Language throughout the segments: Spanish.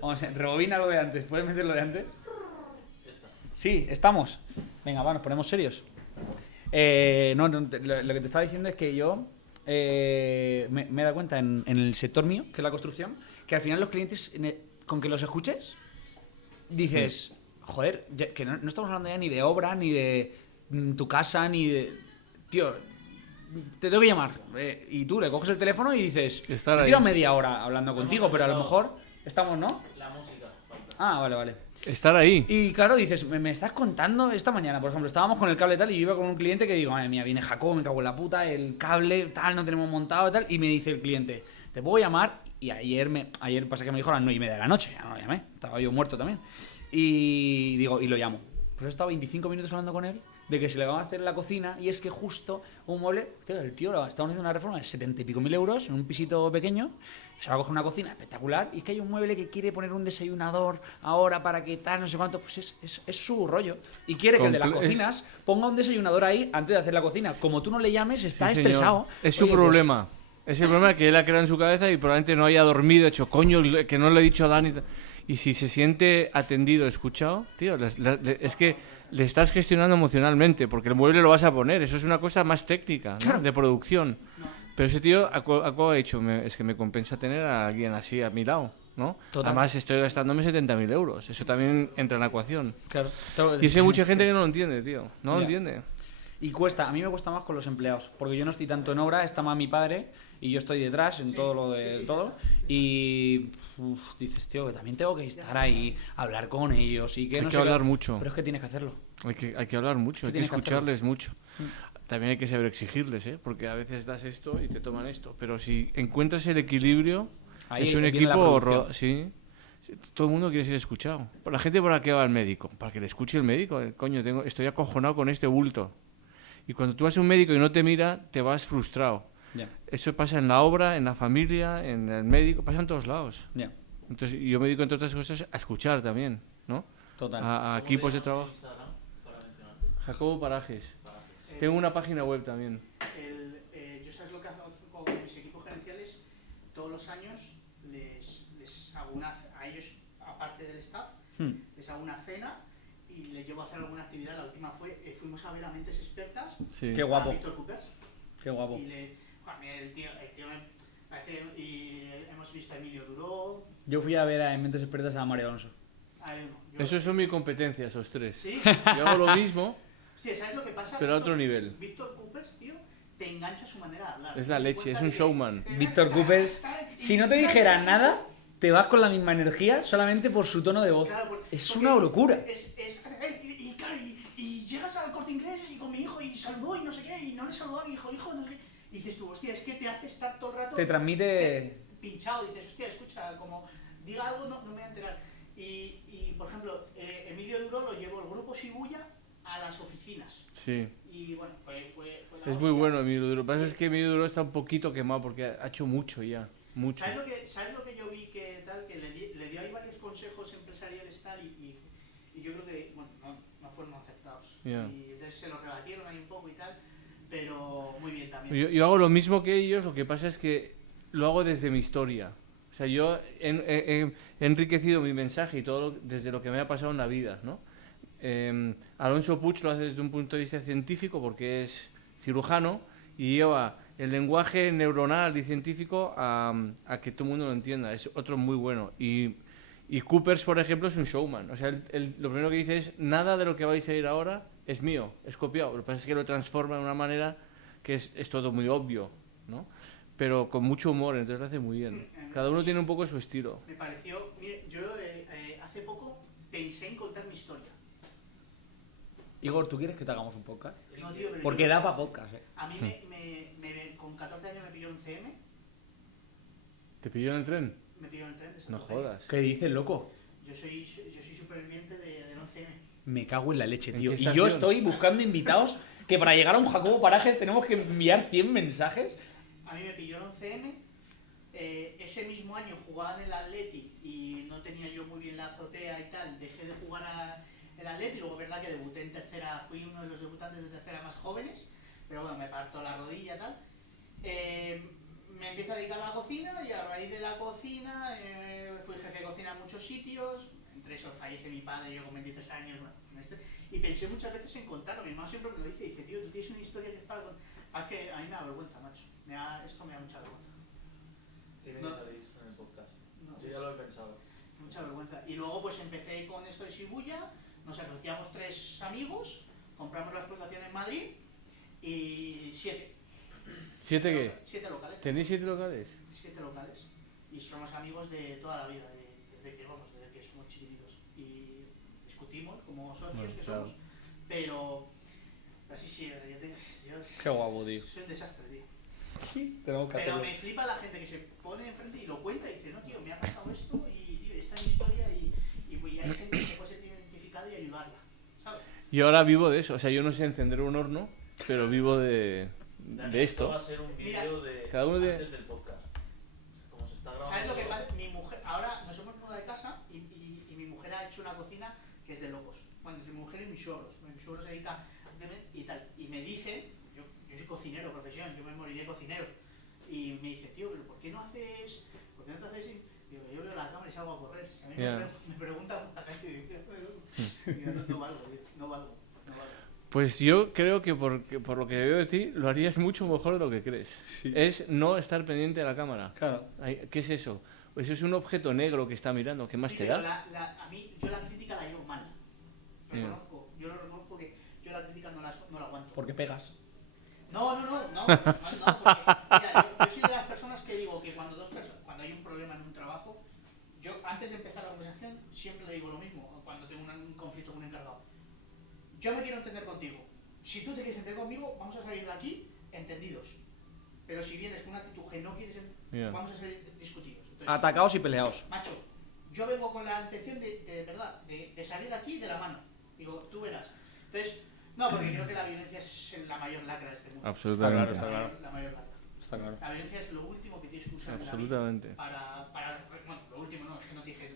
Vamos, rebobina lo de antes. ¿Puedes meter lo de antes? Sí, estamos. Venga, va, nos ponemos serios. Lo que te estaba diciendo es que yo me he dado cuenta en el sector mío, que es la construcción, que al final los clientes, con que los escuches, dices, joder, que no estamos hablando ya ni de obra, ni de tu casa, ni de... Tío, te tengo que llamar. Y tú le coges el teléfono y dices, me tiro media hora hablando contigo, pero a lo mejor estamos, ¿no? La música falta. Ah, vale. Estar ahí. Y claro, dices, me estás contando esta mañana, por ejemplo, estábamos con el cable tal y yo iba con un cliente que digo, madre mía, viene Jacob, me cago en la puta, el cable tal, no tenemos montado tal, y me dice el cliente, te puedo llamar, y ayer pasa que me dijo a las 9:30 de la noche, ya no lo llamé, estaba yo muerto también, y digo, y lo llamo. Pues he estado 25 minutos hablando con él de que se le va a hacer en la cocina y es que justo un mueble, tío, el tío estamos haciendo una reforma de 70 y pico mil euros en un pisito pequeño, se va a coger una cocina espectacular y es que hay un mueble que quiere poner un desayunador ahora para que tal, no sé cuánto, pues es su rollo y quiere que el de las cocinas ponga un desayunador ahí antes de hacer la cocina. Como tú no le llames, está estresado. Es su problema. Es el problema que él ha creado en su cabeza y probablemente no haya dormido, hecho coño, que no le he dicho a Dani. Y si se siente atendido, escuchado, tío, es que le estás gestionando emocionalmente, porque el mueble lo vas a poner, eso es una cosa más técnica, ¿no? Claro. De producción. No. Pero ese tío ha hecho, es que me compensa tener a alguien así a mi lado, ¿no? Total. Además estoy gastándome 70.000 euros, eso también entra en la ecuación. Claro. Y hay mucha gente que no lo entiende, tío, no lo entiende. Y a mí me cuesta más con los empleados, porque yo no estoy tanto en obra, está más mi padre y yo estoy detrás en todo lo de todo. Y dices, tío, que también tengo que estar ahí, hablar con ellos y que hay no que sé hablar mucho. Pero es que tienes que hacerlo. Hay que hablar mucho, hay que escucharles mucho. También hay que saber exigirles, ¿eh? Porque a veces das esto y te toman esto. Pero si encuentras el equilibrio, ahí es un equipo... Sí. Todo el mundo quiere ser escuchado. La gente, ¿para qué va al médico? Para que le escuche el médico. Coño, estoy acojonado con este bulto. Y cuando tú vas a un médico y no te mira, te vas frustrado. Yeah. Eso pasa en la obra, en la familia, en el médico, pasa en todos lados. Yeah. Entonces yo me dedico, entre otras cosas, a escuchar también, ¿no? Total. A equipos de trabajo. Jacobo Parajes. Tengo una página web también. Yo sabes lo que hago con mis equipos gerenciales, todos los años les hago a ellos, aparte del staff, les hago una cena y les llevo a hacer alguna actividad. La última fuimos a ver a Mentes Expertas. Sí. Qué guapo. A Víctor Coopers. Qué guapo. Y el tío me parece, y hemos visto a Emilio Duró. Yo fui a ver a Mentes Expertas a Mario Alonso. Esos son mi competencia, esos tres. ¿Sí? Yo hago lo mismo. Hostia, ¿sabes lo que pasa? Pero a otro nivel. Víctor Coopers, tío, te engancha su manera de hablar. Es la leche, es un showman. Víctor Coopers, si no te dijera nada, te vas con la misma energía solamente por su tono de voz. Claro, es una locura. Y llegas al Corte Inglés y con mi hijo y saludó y no sé qué, y no le saludó a mi hijo, no sé qué. Y dices tú, hostia, es que te hace estar todo el rato... Te transmite... Pinchado, dices, hostia, escucha, como diga algo no me voy a enterar. Y por ejemplo, Emilio Duró lo llevó el grupo Shibuya a las oficinas. Sí. Y bueno, fue la es muy bueno Emilio Duró. Lo que pasa es que Emilio Duró está un poquito quemado porque ha hecho mucho ya. Mucho. ¿Sabes lo que yo vi que tal? Que le dio ahí varios consejos empresariales tal y yo creo que bueno, no fueron aceptados. Yeah. Y entonces se lo rebatieron ahí un poco y tal, pero muy bien también. Yo hago lo mismo que ellos, lo que pasa es que lo hago desde mi historia. O sea, yo he enriquecido mi mensaje y todo desde lo que me ha pasado en la vida, ¿no? Alonso Puig lo hace desde un punto de vista científico porque es cirujano y lleva el lenguaje neuronal y científico a que todo el mundo lo entienda. Es otro muy bueno. Y Coopers, por ejemplo, es un showman. O sea, lo primero que dice es, nada de lo que vais a ir ahora es mío, es copiado. Lo que pasa es que lo transforma de una manera que es todo muy obvio, ¿no? Pero con mucho humor, entonces lo hace muy bien. Cada uno tiene un poco su estilo. Me pareció... Mire, yo hace poco pensé en contar mi historia. Igor, ¿tú quieres que te hagamos un podcast? No, tío, pero porque da para podcast, ¿eh? A mí con 14 años me pilló un CM. ¿Te pilló en el tren? Me pilló en el tren. No jodas. ¿Qué dices, loco? Yo soy superviviente del 11M. Me cago en la leche, tío. Y yo estoy buscando invitados que para llegar a un Jacobo Parajes tenemos que enviar 100 mensajes. A mí me pilló el 11M. Ese mismo año jugaba en el Athletic y no tenía yo muy bien la azotea y tal. Dejé de jugar el Athletic y luego es verdad que debuté en tercera. Fui uno de los debutantes de tercera más jóvenes. Pero bueno, me partó la rodilla y tal. me empiezo a dedicar a la cocina y a raíz de la cocina fui jefe de cocina en muchos sitios. Entre esos fallece mi padre, yo con 23 años. Bueno, y pensé muchas veces en contarlo. Mi hermano siempre me lo dice, dice, tío, tú tienes una historia que es para contar. Es que a mí me da vergüenza, macho. Esto me da mucha vergüenza. Tiene que salir en el podcast. No, Yo ya lo he pensado. Mucha vergüenza. Y luego pues empecé con esto de Shibuya, nos asociamos 3 amigos, compramos la explotación en Madrid y 7. ¿7 qué? 7 locales. ¿Tenéis 7 locales? 7 locales. Y somos amigos de toda la vida, desde que somos chiquititos. Y discutimos como socios Bueno, que claro. somos, pero así sí, yo Qué guapo, tío. soy un desastre, tío. Tenemos que Pero hacerlo. me flipa la gente que se pone enfrente y lo cuenta y dice, no, tío, me ha pasado esto y tío, esta es mi historia y hay gente que se puede sentir identificada y ayudarla, ¿sabes? Yo ahora vivo de eso. O sea, yo no sé encender un horno, pero vivo de Dani, de esto. va a ser un vídeo de Cada uno de- antes del podcast. Como se está grabando. ¿Sabes lo que todo. pasa? Mi mujer, ahora nos hemos mudado de casa y mi mujer ha hecho una cocina que es de locos. Bueno, entre mi mujer y mis suegros. Mi suegro se dedica y tal. Y me dice, yo soy cocinero profesión, yo me moriré cocinero. Y me dice, tío, pero ¿por qué no te haces? Digo, yo veo la cámara y salgo a correr. Si a mí me preguntan por la calle y digo, no valgo, tío, no valgo. Pues yo creo que por lo que veo de ti, lo harías mucho mejor de lo que crees. Sí. Es no estar pendiente de la cámara. Claro. ¿Qué es eso? Eso es un objeto negro que está mirando. ¿Qué más Sí, te pero da? a mí, yo la crítica la llevo mal. Yeah. Yo lo reconozco que yo la crítica no la aguanto. Porque pegas. No, porque mira, yo soy de las personas que digo que cuando cuando hay un problema en un trabajo, yo antes de empezar la conversación siempre le digo lo mismo, cuando tengo un conflicto con un encargado. Yo me quiero entender contigo. Si tú te quieres entender conmigo, vamos a salir de aquí entendidos. Pero si vienes con una actitud que no quieres, Yeah. vamos a salir discutidos. Entonces, Atacados y peleados. macho, yo vengo con la intención de verdad, de salir de aquí de la mano. Digo, tú verás. Entonces, no, porque creo que la violencia es la mayor lacra de este mundo. Absolutamente. Está claro. La mayor lacra. Está claro. La violencia es lo último que tienes que usar Absolutamente. en la vida para bueno, lo último no, es que no te dije,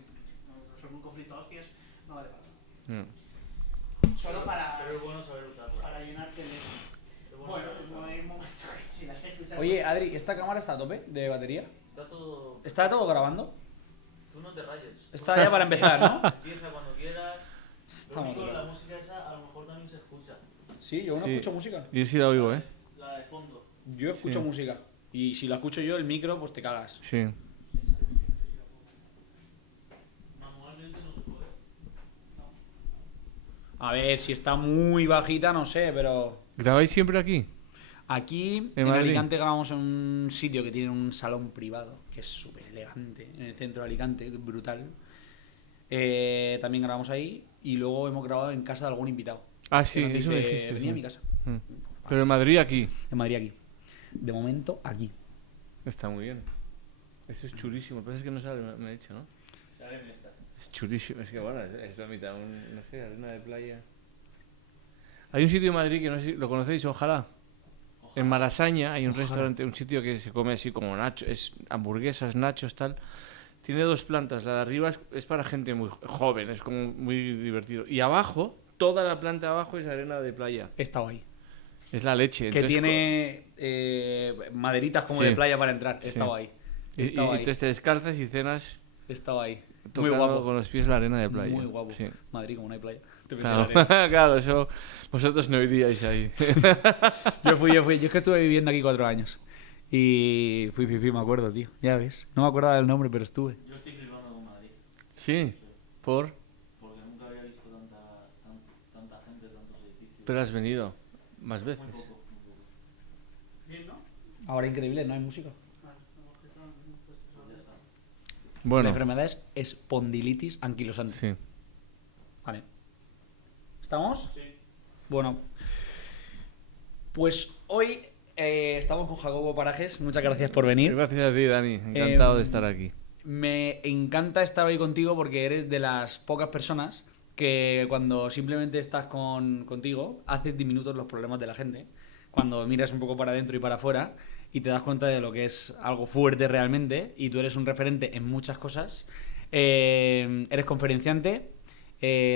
resolver un conflicto a hostias, no vale para nada. Yeah. Solo Pero es bueno saber usarla. para llenarte de... Es bueno Bueno, saber no usarla. hay un momento que si la gente escucha... Oye, Adri, ¿esta cámara está a tope de batería? Está todo. ¿Está todo grabando? Tú no te rayes. Está ya para empezar, ¿no? Empieza cuando quieras. Está Lo único, muy la bien. música esa a lo mejor también se escucha. Sí, yo no Sí. escucho música. Yo sí la oigo, ¿eh? La de fondo. Yo escucho Sí. música. Y si la escucho yo, el micro, pues te cagas. Sí. Manualmente no se puede. A ver, si está muy bajita, no sé, pero... ¿Grabáis siempre aquí? Aquí, ¿En en Madrid? Alicante, grabamos en un sitio que tiene un salón privado, que es súper elegante, en el centro de Alicante, brutal. También grabamos ahí y luego hemos grabado en casa de algún invitado. Ah, sí, Que nos eso me dice, dijiste. venía sí. a mi casa. Mm. Pero en Madrid aquí. En Madrid aquí. De momento, aquí. Está muy bien. Eso es chulísimo. Pero es que no sale, me ha dicho, ¿no? Sale en esta. Es chulísimo. Es que bueno, es la mitad, no sé, arena de playa. Hay un sitio en Madrid que no sé si lo conocéis, ojalá. En Malasaña hay un Ojalá. restaurante, un sitio que se come así como nacho, es hamburguesas, nachos, tal. Tiene 2 plantas. La de arriba es para gente muy joven, es como muy divertido. Y abajo, toda la planta de abajo es arena de playa. He estado ahí. Es la leche. Que Entonces, tiene maderitas como Sí. de playa para entrar. He Sí. estado ahí. Y, He estado ahí. entonces te descalzas y cenas He estado ahí. Muy tocando guapo. con los pies la arena de playa. Muy guapo. Sí. Madrid, como no hay playa. Te metes Claro, en la arena. claro, eso vosotros no iríais ahí. Yo fui. Yo es que estuve viviendo aquí 4 años. Y fui, me acuerdo, tío. Ya ves. No me acordaba del nombre, pero estuve. Yo estoy flipando con Madrid. Sí, por... Porque nunca había visto tanta gente, tantos edificios. Pero has venido más veces. Muy poco, muy poco. Bien, ¿no? Ahora increíble, no hay música. Vale, vamos, que son, pues, Pues ya está. La Bueno, enfermedad es espondilitis anquilosante. sí. Vale. ¿Estamos? Sí. Bueno. Pues hoy estamos con Jacobo Parajes. Muchas gracias por venir. Gracias a ti, Dani. Encantado de estar aquí. Me encanta estar hoy contigo porque eres de las pocas personas que cuando simplemente estás contigo haces diminutos los problemas de la gente. Cuando miras un poco para adentro y para afuera y te das cuenta de lo que es algo fuerte realmente y tú eres un referente en muchas cosas. Eres conferenciante,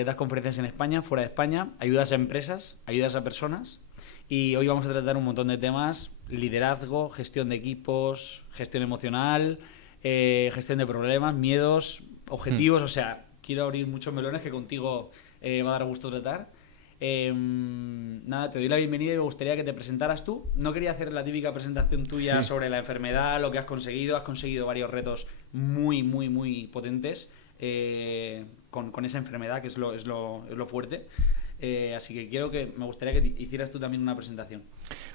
das conferencias en España, fuera de España, ayudas a empresas, ayudas a personas Y hoy vamos a tratar un montón de temas: liderazgo, gestión de equipos, gestión emocional, gestión de problemas, miedos, objetivos. O sea, quiero abrir muchos melones que contigo va a dar gusto tratar. Nada, te doy la bienvenida y me gustaría que te presentaras tú. No quería hacer la típica presentación tuya sobre la enfermedad, lo que has conseguido. Has conseguido varios retos muy, muy, muy potentes con esa enfermedad, que es lo fuerte. Así que me gustaría que hicieras tú también una presentación.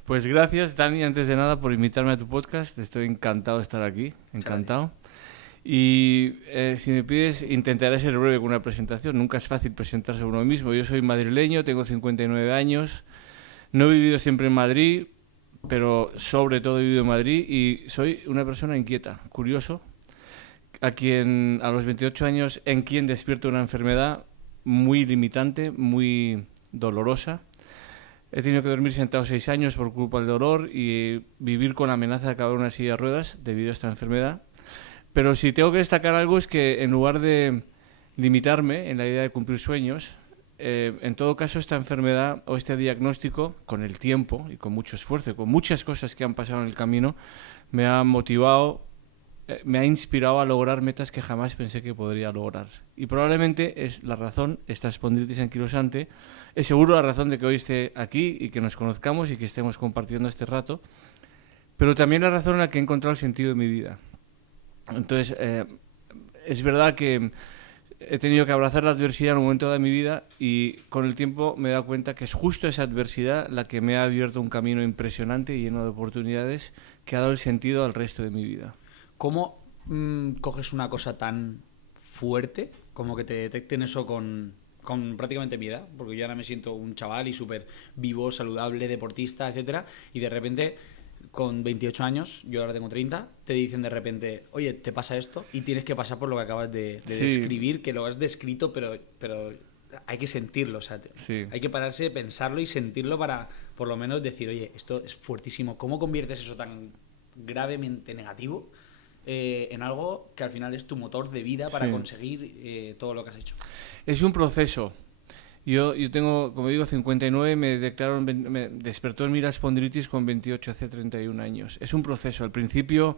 Pues gracias, Dani, antes de nada, por invitarme a tu podcast. Estoy encantado de estar aquí, encantado. Y si me pides, intentaré ser breve con una presentación. Nunca es fácil presentarse a uno mismo. Yo soy madrileño, tengo 59 años. No he vivido siempre en Madrid, pero sobre todo he vivido en Madrid y soy una persona inquieta, curioso, a los 28 años en quien despierto una enfermedad muy limitante, muy dolorosa. He tenido que dormir sentado 6 años por culpa del dolor y vivir con la amenaza de acabar en una silla de ruedas debido a esta enfermedad. Pero si tengo que destacar algo es que en lugar de limitarme en la idea de cumplir sueños, en todo caso esta enfermedad o este diagnóstico, con el tiempo y con mucho esfuerzo y con muchas cosas que han pasado en el camino, me ha motivado, me ha inspirado a lograr metas que jamás pensé que podría lograr. Y probablemente es la razón, esta espondilitis anquilosante, es seguro la razón de que hoy esté aquí y que nos conozcamos y que estemos compartiendo este rato, pero también la razón en la que he encontrado el sentido de mi vida. Entonces, es verdad que he tenido que abrazar la adversidad en un momento de mi vida y con el tiempo me he dado cuenta que es justo esa adversidad la que me ha abierto un camino impresionante y lleno de oportunidades que ha dado el sentido al resto de mi vida. ¿Cómo coges una cosa tan fuerte como que te detecten eso con prácticamente mi edad? Porque yo ahora me siento un chaval y súper vivo, saludable, deportista, etcétera, y de repente, con 28 años, yo ahora tengo 30, te dicen de repente, oye, te pasa esto y tienes que pasar por lo que acabas de describir, que lo has descrito, pero hay que sentirlo, o sea, hay que pararse, pensarlo y sentirlo para por lo menos decir, oye, esto es fuertísimo. ¿Cómo conviertes eso tan gravemente negativo en algo que al final es tu motor de vida para conseguir todo lo que has hecho? Es un proceso. Yo tengo, como digo, 59, me despertó en mí la espondilitis con 28, hace 31 años. Es un proceso. Al principio,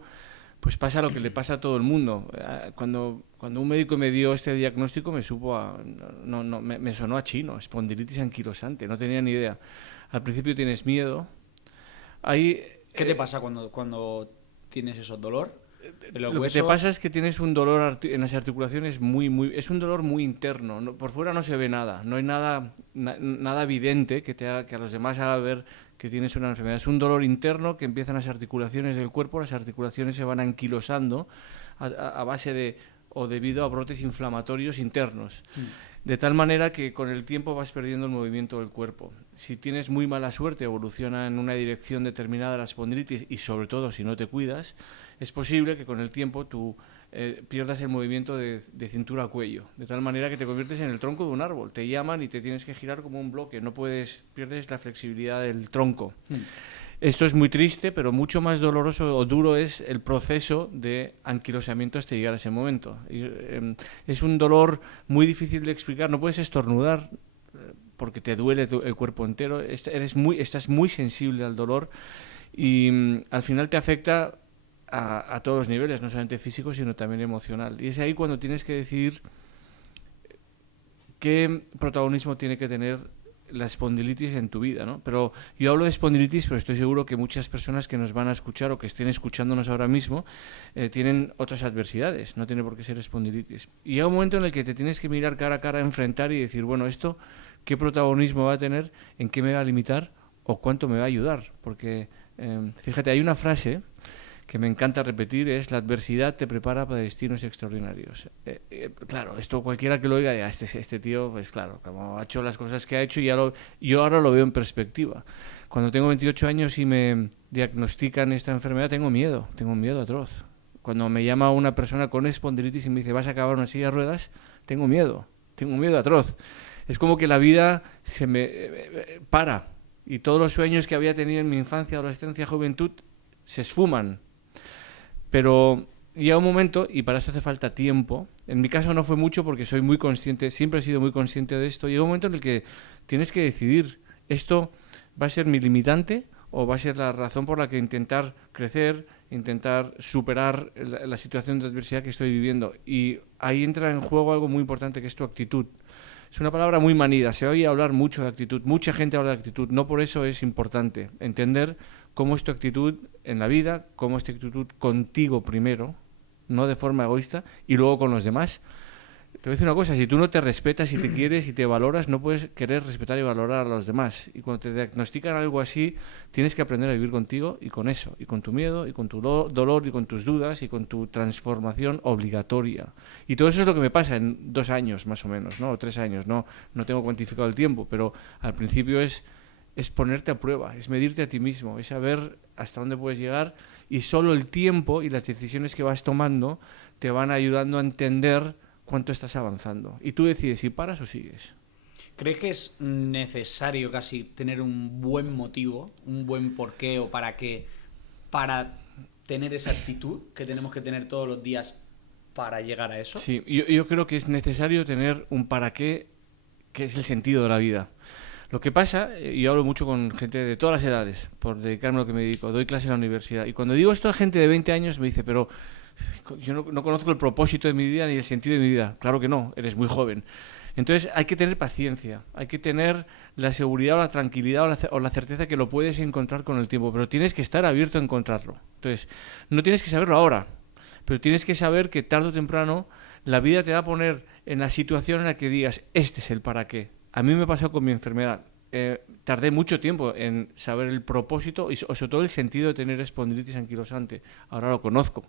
pues pasa lo que le pasa a todo el mundo. Cuando un médico me dio este diagnóstico, me sonó a chino, espondilitis anquilosante, no tenía ni idea. Al principio tienes miedo. ¿Qué te pasa cuando tienes eso, dolor? Lo que te pasa es que tienes un dolor en las articulaciones es un dolor muy interno. Por fuera no se ve nada, no hay nada evidente que a los demás haga ver que tienes una enfermedad. Es un dolor interno que empieza en las articulaciones del cuerpo, las articulaciones se van anquilosando a base o debido a brotes inflamatorios internos. De tal manera que con el tiempo vas perdiendo el movimiento del cuerpo. Si tienes muy mala suerte, evoluciona en una dirección determinada la espondilitis y sobre todo si no te cuidas, es posible que con el tiempo tú pierdas el movimiento de cintura a cuello, de tal manera que te conviertes en el tronco de un árbol. Te llaman y te tienes que girar como un bloque, pierdes la flexibilidad del tronco. Esto es muy triste, pero mucho más doloroso o duro es el proceso de anquilosamiento hasta llegar a ese momento. Es un dolor muy difícil de explicar, no puedes estornudar porque te duele el cuerpo entero, estás muy sensible al dolor y al final te afecta a todos los niveles, no solamente físico, sino también emocional. Y es ahí cuando tienes que decidir qué protagonismo tiene que tener la espondilitis en tu vida, ¿no? Pero yo hablo de espondilitis, pero estoy seguro que muchas personas que nos van a escuchar o que estén escuchándonos ahora mismo tienen otras adversidades, no tiene por qué ser espondilitis. Y llega un momento en el que te tienes que mirar cara a cara, enfrentar y decir, bueno, esto, ¿qué protagonismo va a tener? ¿En qué me va a limitar? ¿O cuánto me va a ayudar? Porque, fíjate, hay una frase que me encanta repetir, es la adversidad te prepara para destinos extraordinarios. Claro, esto cualquiera que lo oiga, ya, este tío, pues claro, como ha hecho las cosas que ha hecho, yo ahora lo veo en perspectiva. Cuando tengo 28 años y me diagnostican esta enfermedad, tengo miedo atroz. Cuando me llama una persona con espondilitis y me dice, vas a acabar en una silla de ruedas, tengo miedo atroz. Es como que la vida se me para y todos los sueños que había tenido en mi infancia, adolescencia, juventud, se esfuman. Pero llega un momento, y para eso hace falta tiempo, en mi caso no fue mucho porque soy muy consciente, siempre he sido muy consciente de esto, llega un momento en el que tienes que decidir, esto ¿Va a ser mi limitante o va a ser la razón por la que intentar crecer, intentar superar la situación de adversidad que estoy viviendo? Y ahí entra en juego algo muy importante, que es tu actitud. Es una palabra muy manida, se oye hablar mucho de actitud, mucha gente habla de actitud, no por eso es importante entender cómo es tu actitud en la vida, cómo es tu actitud contigo primero, no de forma egoísta, y luego con los demás. Te voy a decir una cosa, si tú no te respetas, si te quieres y te valoras, no puedes querer respetar y valorar a los demás. Y cuando te diagnostican algo así, tienes que aprender a vivir contigo y con eso, y con tu miedo, y con tu dolor, y con tus dudas, y con tu transformación obligatoria. Y todo eso es lo que me pasa en 2 años, más o menos, ¿no? O 3 años, no tengo cuantificado el tiempo, pero al principio es ponerte a prueba, es medirte a ti mismo, es saber hasta dónde puedes llegar, y solo el tiempo y las decisiones que vas tomando te van ayudando a entender cuánto estás avanzando. Y tú decides si paras o sigues. ¿Crees que es necesario casi tener un buen motivo, un buen porqué o para qué, para tener esa actitud que tenemos que tener todos los días para llegar a eso? Sí, yo creo que es necesario tener un para qué, que es el sentido de la vida. Lo que pasa, y yo hablo mucho con gente de todas las edades, por dedicarme a lo que me dedico, doy clase en la universidad, y cuando digo esto a gente de 20 años me dice, pero yo no conozco el propósito de mi vida ni el sentido de mi vida. Claro que no, eres muy joven. Entonces hay que tener paciencia, hay que tener la seguridad o la tranquilidad o la certeza que lo puedes encontrar con el tiempo, pero tienes que estar abierto a encontrarlo. Entonces, no tienes que saberlo ahora, pero tienes que saber que tarde o temprano la vida te va a poner en la situación en la que digas, este es el para qué. A mí me pasó con mi enfermedad. Tardé mucho tiempo en saber el propósito y sobre todo el sentido de tener espondilitis anquilosante. Ahora lo conozco.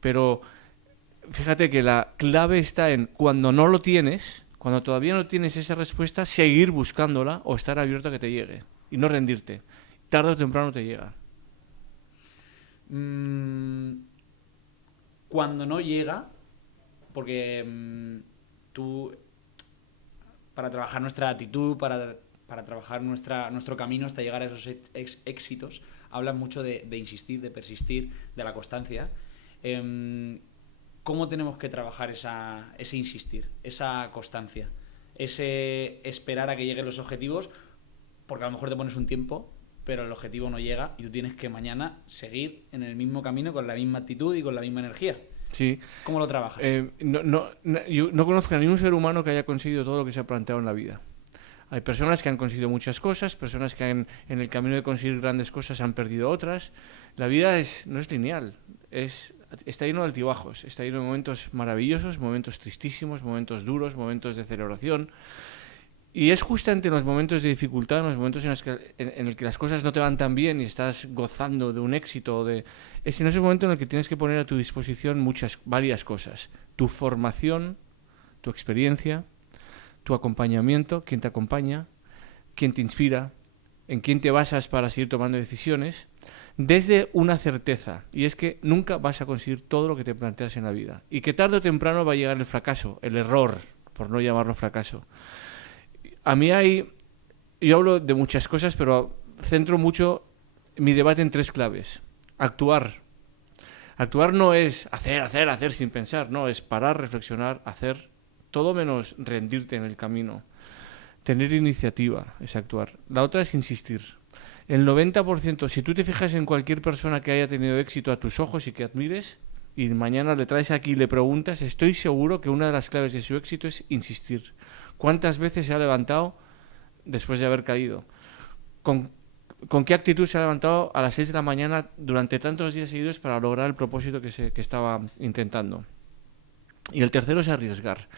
Pero fíjate que la clave está en cuando no lo tienes, cuando todavía no tienes esa respuesta, seguir buscándola o estar abierto a que te llegue y no rendirte. Tarde o temprano te llega. Cuando no llega, porque tú, para trabajar nuestra actitud, para trabajar nuestro camino hasta llegar a esos éxitos, hablas mucho de insistir, de persistir, de la constancia. ¿Cómo tenemos que trabajar ese insistir, esa constancia, ese esperar a que lleguen los objetivos? Porque a lo mejor te pones un tiempo, pero el objetivo no llega y tú tienes que mañana seguir en el mismo camino con la misma actitud y con la misma energía. Sí. ¿Cómo lo trabajas? Yo no conozco a ningún ser humano que haya conseguido todo lo que se ha planteado en la vida. Hay personas que han conseguido muchas cosas, personas que en el camino de conseguir grandes cosas han perdido otras. La vida no es lineal, está lleno de altibajos, está lleno de momentos maravillosos, momentos tristísimos, momentos duros, momentos de celebración. Y es justamente en los momentos de dificultad, en los momentos en el que las cosas no te van tan bien y estás gozando de un éxito, es en ese momento en el que tienes que poner a tu disposición varias cosas. Tu formación, tu experiencia, tu acompañamiento, quién te acompaña, quién te inspira, en quién te basas para seguir tomando decisiones, desde una certeza, y es que nunca vas a conseguir todo lo que te planteas en la vida, y que tarde o temprano va a llegar el fracaso, el error, por no llamarlo fracaso. A mí yo hablo de muchas cosas, pero centro mucho mi debate en 3 claves. Actuar. Actuar no es hacer sin pensar, no, es parar, reflexionar, hacer, todo menos rendirte en el camino. Tener iniciativa es actuar. La otra es insistir. El 90%, si tú te fijas en cualquier persona que haya tenido éxito a tus ojos y que admires, y mañana le traes aquí y le preguntas, estoy seguro que una de las claves de su éxito es insistir. ¿Cuántas veces se ha levantado después de haber caído? ¿Con qué actitud se ha levantado a las 6 de la mañana durante tantos días seguidos para lograr el propósito que estaba intentando? Y el tercero es arriesgar.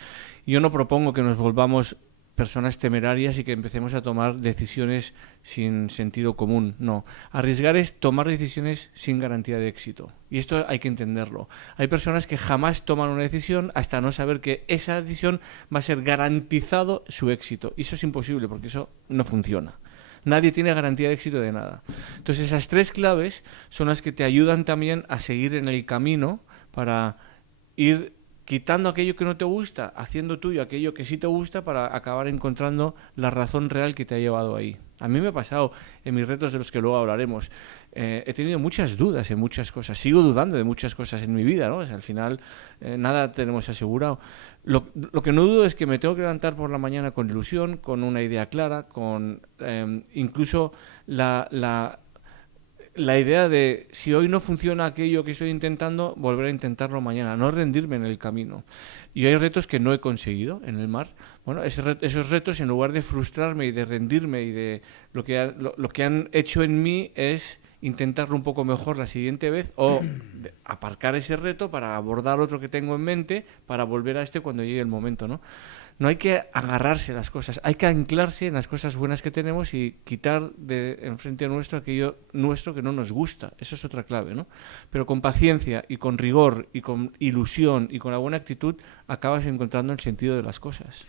Yo no propongo que nos volvamos personas temerarias y que empecemos a tomar decisiones sin sentido común. No, arriesgar es tomar decisiones sin garantía de éxito. Y esto hay que entenderlo. Hay personas que jamás toman una decisión hasta no saber que esa decisión va a ser garantizado su éxito. Y eso es imposible porque eso no funciona. Nadie tiene garantía de éxito de nada. Entonces esas 3 claves son las que te ayudan también a seguir en el camino para ir quitando aquello que no te gusta, haciendo tuyo aquello que sí te gusta para acabar encontrando la razón real que te ha llevado ahí. A mí me ha pasado en mis retos de los que luego hablaremos. He tenido muchas dudas en muchas cosas. Sigo dudando de muchas cosas en mi vida, ¿no? O sea, al final nada tenemos asegurado. Lo que no dudo es que me tengo que levantar por la mañana con ilusión, con una idea clara, con incluso la idea de si hoy no funciona aquello que estoy intentando, volver a intentarlo mañana, no rendirme en el camino. Y hay retos que no he conseguido en el mar. Bueno, esos retos, en lugar de frustrarme y de rendirme y de lo que han hecho en mí es intentarlo un poco mejor la siguiente vez o aparcar ese reto para abordar otro que tengo en mente para volver a este cuando llegue el momento, ¿no? No hay que agarrarse a las cosas, hay que anclarse en las cosas buenas que tenemos y quitar de enfrente nuestro aquello nuestro que no nos gusta. Eso es otra clave, ¿no? Pero con paciencia y con rigor y con ilusión y con la buena actitud acabas encontrando el sentido de las cosas.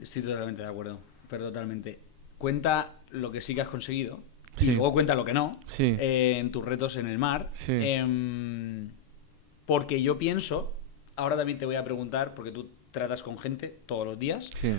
Estoy totalmente de acuerdo, pero totalmente. Cuenta lo que sí que has conseguido y Sí. luego cuenta lo que no Sí. en tus retos en el mar. Sí. Porque yo pienso, ahora también te voy a preguntar, porque tú tratas con gente todos los días, Sí.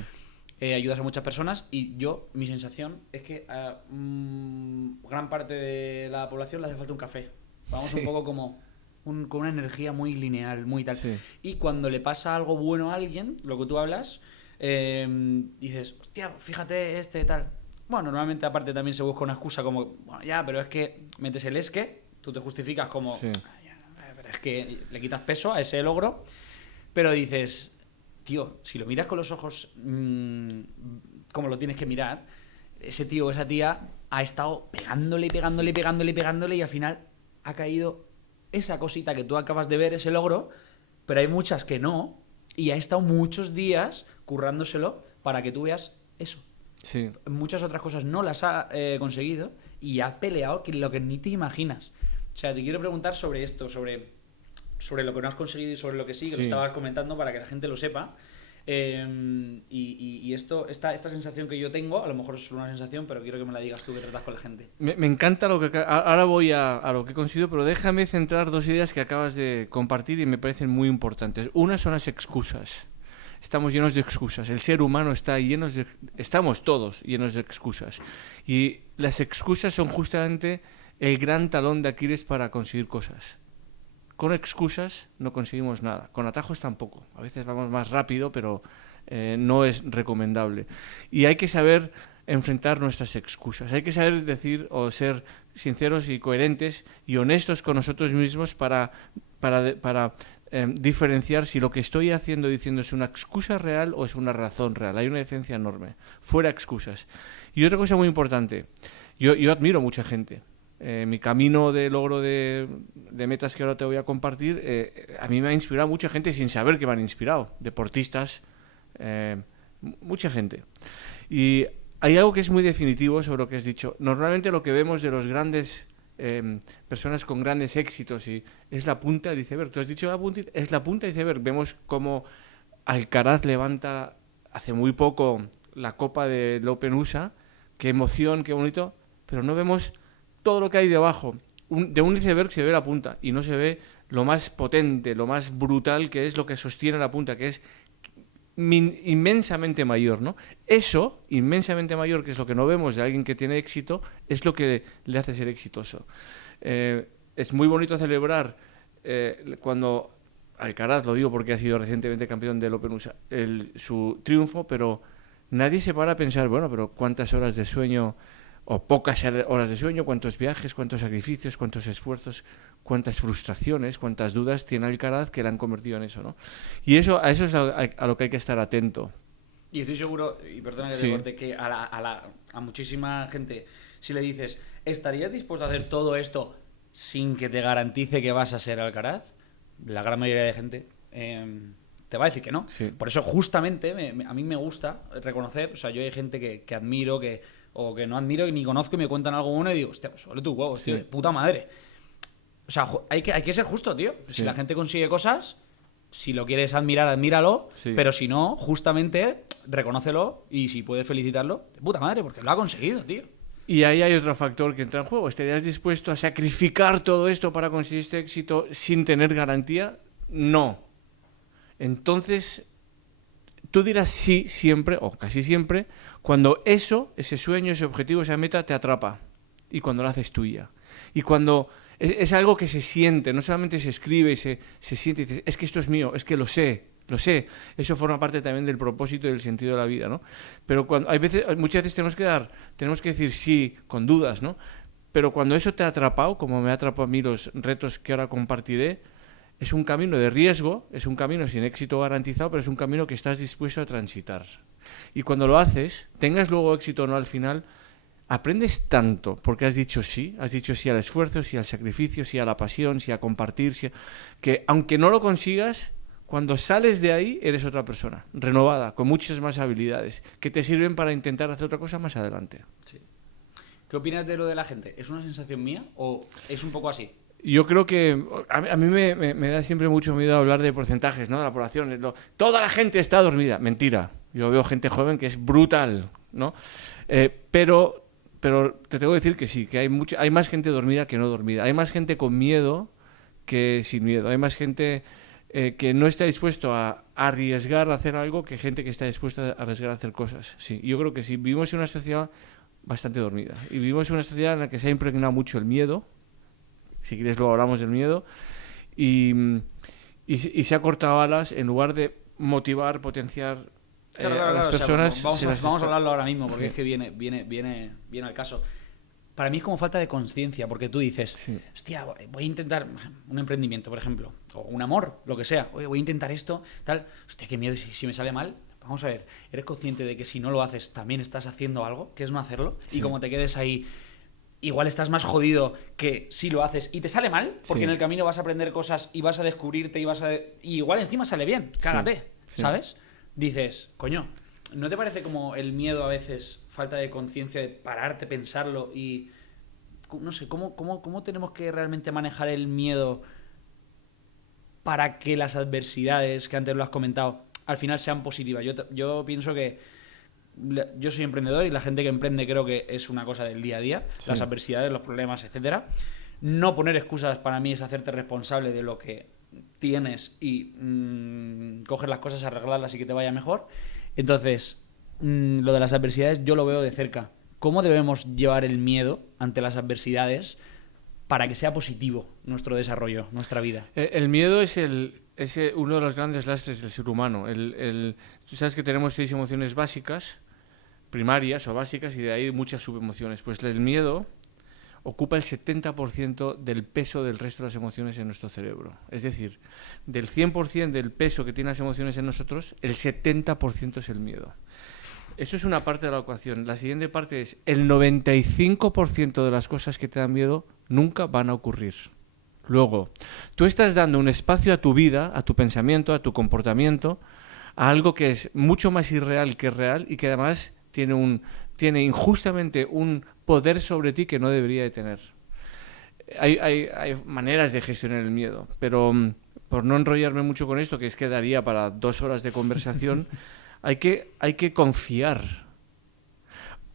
ayudas a muchas personas y mi sensación es que a gran parte de la población le hace falta un café. Vamos Sí. un poco como con una energía muy lineal, muy tal. Sí. Y cuando le pasa algo bueno a alguien, lo que tú hablas, dices, hostia, fíjate tal. Bueno, normalmente aparte también se busca una excusa como, bueno, ya, pero es que metes el esque, tú te justificas como, Sí. pero es que le quitas peso a ese logro, pero dices, tío, si lo miras con los ojos como lo tienes que mirar, ese tío o esa tía ha estado pegándole y al final ha caído esa cosita que tú acabas de ver, ese logro, pero hay muchas que no, y ha estado muchos días currándoselo para que tú veas eso. Sí. Muchas otras cosas no las ha conseguido y ha peleado lo que ni te imaginas. O sea, te quiero preguntar sobre esto, sobre lo que no has conseguido y sobre lo que sí, que Sí. lo estabas comentando para que la gente lo sepa. Y esta sensación que yo tengo, a lo mejor es solo una sensación, pero quiero que me la digas tú que tratas con la gente. Me encanta lo que... Ahora voy a lo que he conseguido, pero déjame centrar dos ideas que acabas de compartir y me parecen muy importantes. Una son las excusas. Estamos llenos de excusas. El ser humano está estamos todos llenos de excusas. Y las excusas son justamente el gran talón de Aquiles para conseguir cosas. Con excusas no conseguimos nada. Con atajos tampoco. A veces vamos más rápido, pero no es recomendable. Y hay que saber enfrentar nuestras excusas. Hay que saber decir o ser sinceros y coherentes y honestos con nosotros mismos para diferenciar si lo que estoy haciendo diciendo es una excusa real o es una razón real. Hay una diferencia enorme. Fuera excusas. Y otra cosa muy importante. Yo admiro mucha gente. Mi camino de logro de metas que ahora te voy a compartir, a mí me ha inspirado mucha gente sin saber que me han inspirado. Deportistas, mucha gente. Y hay algo que es muy definitivo sobre lo que has dicho. Normalmente lo que vemos de los grandes personas con grandes éxitos y es la punta del iceberg. Tú has dicho la punta, es la punta del iceberg. Vemos cómo Alcaraz levanta hace muy poco la copa del Open USA. Qué emoción, qué bonito. Pero no vemos todo lo que hay debajo. De un iceberg se ve la punta y no se ve lo más potente, lo más brutal que es lo que sostiene la punta, que es inmensamente mayor, ¿no? Eso, inmensamente mayor, que es lo que no vemos de alguien que tiene éxito, es lo que le hace ser exitoso. Es muy bonito celebrar cuando Alcaraz, lo digo porque ha sido recientemente campeón del Open USA, su triunfo, pero nadie se para a pensar, bueno, pero cuántas horas de sueño o pocas horas de sueño, cuántos viajes, cuántos sacrificios, cuántos esfuerzos, cuántas frustraciones, cuántas dudas tiene Alcaraz que le han convertido en eso, ¿no? Y a eso es a lo que hay que estar atento. Y estoy seguro, y perdona que te corte, que a muchísima gente, si le dices, ¿estarías dispuesto a hacer todo esto sin que te garantice que vas a ser Alcaraz? La gran mayoría de gente te va a decir que no. Sí. Por eso justamente a mí me gusta reconocer, o sea, yo hay gente que admiro, o que no admiro ni conozco y me cuentan algo bueno y digo, hostia, pues sobre tus huevos, tío, de puta madre. O sea, hay que ser justo, tío. Si Sí. la gente consigue cosas, si lo quieres admirar, admíralo, Sí. pero si no, justamente reconócelo y si puedes felicitarlo, de puta madre, porque lo ha conseguido, tío. Y ahí hay otro factor que entra en juego. ¿Estarías dispuesto a sacrificar todo esto para conseguir este éxito sin tener garantía? No. entonces tú dirás sí siempre, o casi siempre, cuando ese sueño, ese objetivo, esa meta te atrapa y cuando lo haces tuya. Y cuando es algo que se siente, no solamente se escribe y se siente y dices, es que esto es mío, es que lo sé. Eso forma parte también del propósito y del sentido de la vida, ¿no? Pero muchas veces tenemos que decir sí con dudas, ¿no? Pero cuando eso te ha atrapado, como me ha atrapado a mí los retos que ahora compartiré, es un camino de riesgo, es un camino sin éxito garantizado, pero es un camino que estás dispuesto a transitar. Y cuando lo haces, tengas luego éxito o no al final, aprendes tanto porque has dicho sí al esfuerzo, sí al sacrificio, sí a la pasión, sí a compartir, que aunque no lo consigas, cuando sales de ahí eres otra persona, renovada, con muchas más habilidades, que te sirven para intentar hacer otra cosa más adelante. Sí. ¿Qué opinas de lo de la gente? ¿Es una sensación mía o es un poco así? Yo creo que a mí me da siempre mucho miedo hablar de porcentajes, ¿no? De la población. Toda la gente está dormida. Mentira. Yo veo gente joven que es brutal, ¿no? Pero te tengo que decir que sí, que hay más gente dormida que no dormida. Hay más gente con miedo que sin miedo. Hay más gente que no está dispuesto a arriesgar a hacer algo que gente que está dispuesta a arriesgar a hacer cosas. Sí, yo creo que sí. Vivimos en una sociedad bastante dormida. Y vivimos en una sociedad en la que se ha impregnado mucho el miedo. Si quieres luego hablamos del miedo. Y se ha cortado alas en lugar de motivar, potenciar a las personas. O sea, vamos a hablarlo ahora mismo porque es que viene al caso. Para mí es como falta de conciencia, porque tú dices, sí, hostia, voy a intentar un emprendimiento, por ejemplo, o un amor, lo que sea. Oye, voy a intentar esto, tal. Hostia, qué miedo si me sale mal. Vamos a ver, ¿eres consciente de que si no lo haces también estás haciendo algo, que es no hacerlo? Sí. Y como te quedes ahí, igual estás más jodido que si lo haces y te sale mal, porque sí, en el camino vas a aprender cosas y vas a descubrirte y igual encima sale bien, cágate, sí, ¿sabes? Dices, coño, ¿no te parece como el miedo a veces, falta de conciencia de pararte, pensarlo y... No sé, ¿cómo tenemos que realmente manejar el miedo para que las adversidades, que antes lo has comentado, al final sean positivas? Yo pienso que yo soy emprendedor y la gente que emprende creo que es una cosa del día a día, sí, las adversidades, los problemas, etcétera. No poner excusas para mí es hacerte responsable de lo que tienes y coger las cosas, arreglarlas y que te vaya mejor. Entonces, lo de las adversidades yo lo veo de cerca. ¿Cómo debemos llevar el miedo ante las adversidades para que sea positivo nuestro desarrollo, nuestra vida? El miedo es uno de los grandes lastres del ser humano. Tú sabes que tenemos 6 emociones básicas, primarias o básicas, y de ahí muchas subemociones. Pues el miedo ocupa el 70% del peso del resto de las emociones en nuestro cerebro. Es decir, del 100% del peso que tienen las emociones en nosotros, el 70% es el miedo. Eso es una parte de la ecuación. La siguiente parte es, el 95% de las cosas que te dan miedo nunca van a ocurrir. Luego, tú estás dando un espacio a tu vida, a tu pensamiento, a tu comportamiento, a algo que es mucho más irreal que real y que además tiene injustamente un poder sobre ti que no debería de tener. Hay maneras de gestionar el miedo, pero por no enrollarme mucho con esto, que es que daría para 2 horas de conversación, hay que confiar.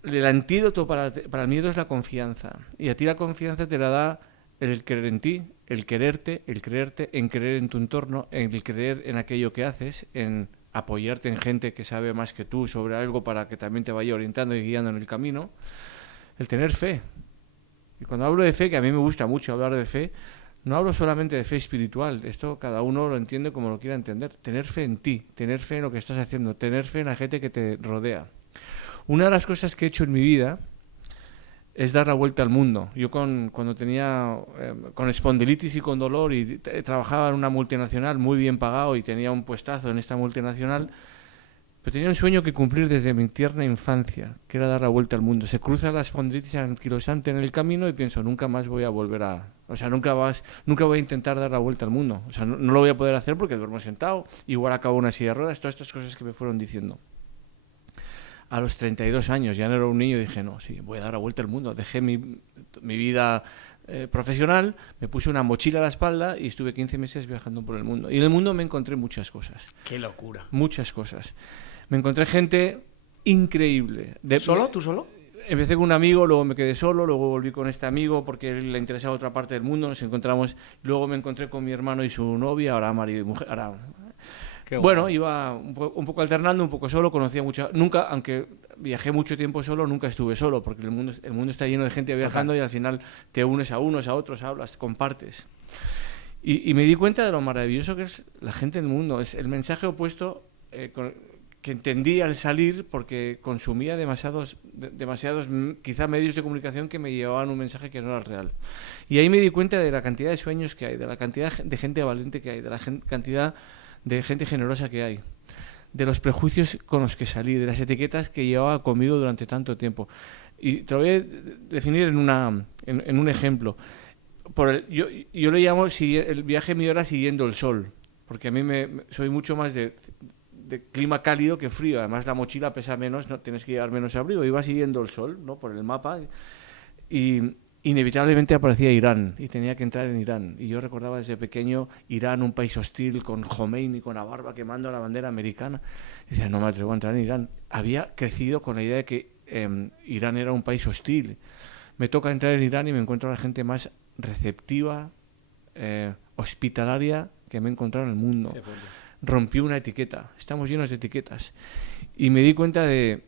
El antídoto para el miedo es la confianza. Y a ti la confianza te la da el creer en ti, el quererte, el creerte, en creer en tu entorno, en el creer en aquello que haces, en apoyarte en gente que sabe más que tú sobre algo para que también te vaya orientando y guiando en el camino. El tener fe. Y cuando hablo de fe, que a mí me gusta mucho hablar de fe, no hablo solamente de fe espiritual, esto cada uno lo entiende como lo quiera entender. Tener fe en ti, tener fe en lo que estás haciendo, tener fe en la gente que te rodea. Una de las cosas que he hecho en mi vida es dar la vuelta al mundo. Yo cuando tenía con espondilitis y con dolor y trabajaba en una multinacional muy bien pagado y tenía un puestazo en esta multinacional, pero tenía un sueño que cumplir desde mi tierna infancia, que era dar la vuelta al mundo. Se cruza la espondilitis anquilosante en el camino y pienso, nunca más voy a volver nunca voy a intentar dar la vuelta al mundo. O sea, no lo voy a poder hacer porque duermo sentado, igual acabo una silla de ruedas, todas estas cosas que me fueron diciendo. A los 32 años, ya no era un niño, dije, no, sí, voy a dar la vuelta al mundo. Dejé mi vida profesional, me puse una mochila a la espalda y estuve 15 meses viajando por el mundo. Y en el mundo me encontré muchas cosas. ¡Qué locura! Muchas cosas. Me encontré gente increíble. ¿Solo? ¿Tú solo? Empecé con un amigo, luego me quedé solo, luego volví con este amigo porque le interesaba otra parte del mundo, nos encontramos, luego me encontré con mi hermano y su novia, ahora marido y mujer. Qué Bueno, guay. iba un poco alternando, un poco solo, conocía mucha... Nunca, aunque viajé mucho tiempo solo, nunca estuve solo, porque el mundo está lleno de gente viajando y al final te unes a unos, a otros, hablas, compartes. Y me di cuenta de lo maravilloso que es la gente en el mundo. Es el mensaje opuesto que entendí al salir porque consumía demasiados quizá medios de comunicación que me llevaban un mensaje que no era real. Y ahí me di cuenta de la cantidad de sueños que hay, de la cantidad de gente valiente que hay, de la cantidad de gente generosa que hay, de los prejuicios con los que salí, de las etiquetas que llevaba conmigo durante tanto tiempo. Y te lo voy a definir en un ejemplo. Yo le llamo el viaje mío era siguiendo el sol, porque a mí soy mucho más de clima cálido que frío. Además la mochila pesa menos, no tienes que llevar menos abrigo. Iba siguiendo el sol, ¿no? Por el mapa y inevitablemente aparecía Irán y tenía que entrar en Irán. Y yo recordaba desde pequeño Irán, un país hostil, con Khomeini, con la barba quemando la bandera americana. Y decía, no me atrevo a entrar en Irán. Había crecido con la idea de que Irán era un país hostil. Me toca entrar en Irán y me encuentro a la gente más receptiva, hospitalaria que me he encontrado en el mundo. Rompí una etiqueta. Estamos llenos de etiquetas. Y me di cuenta de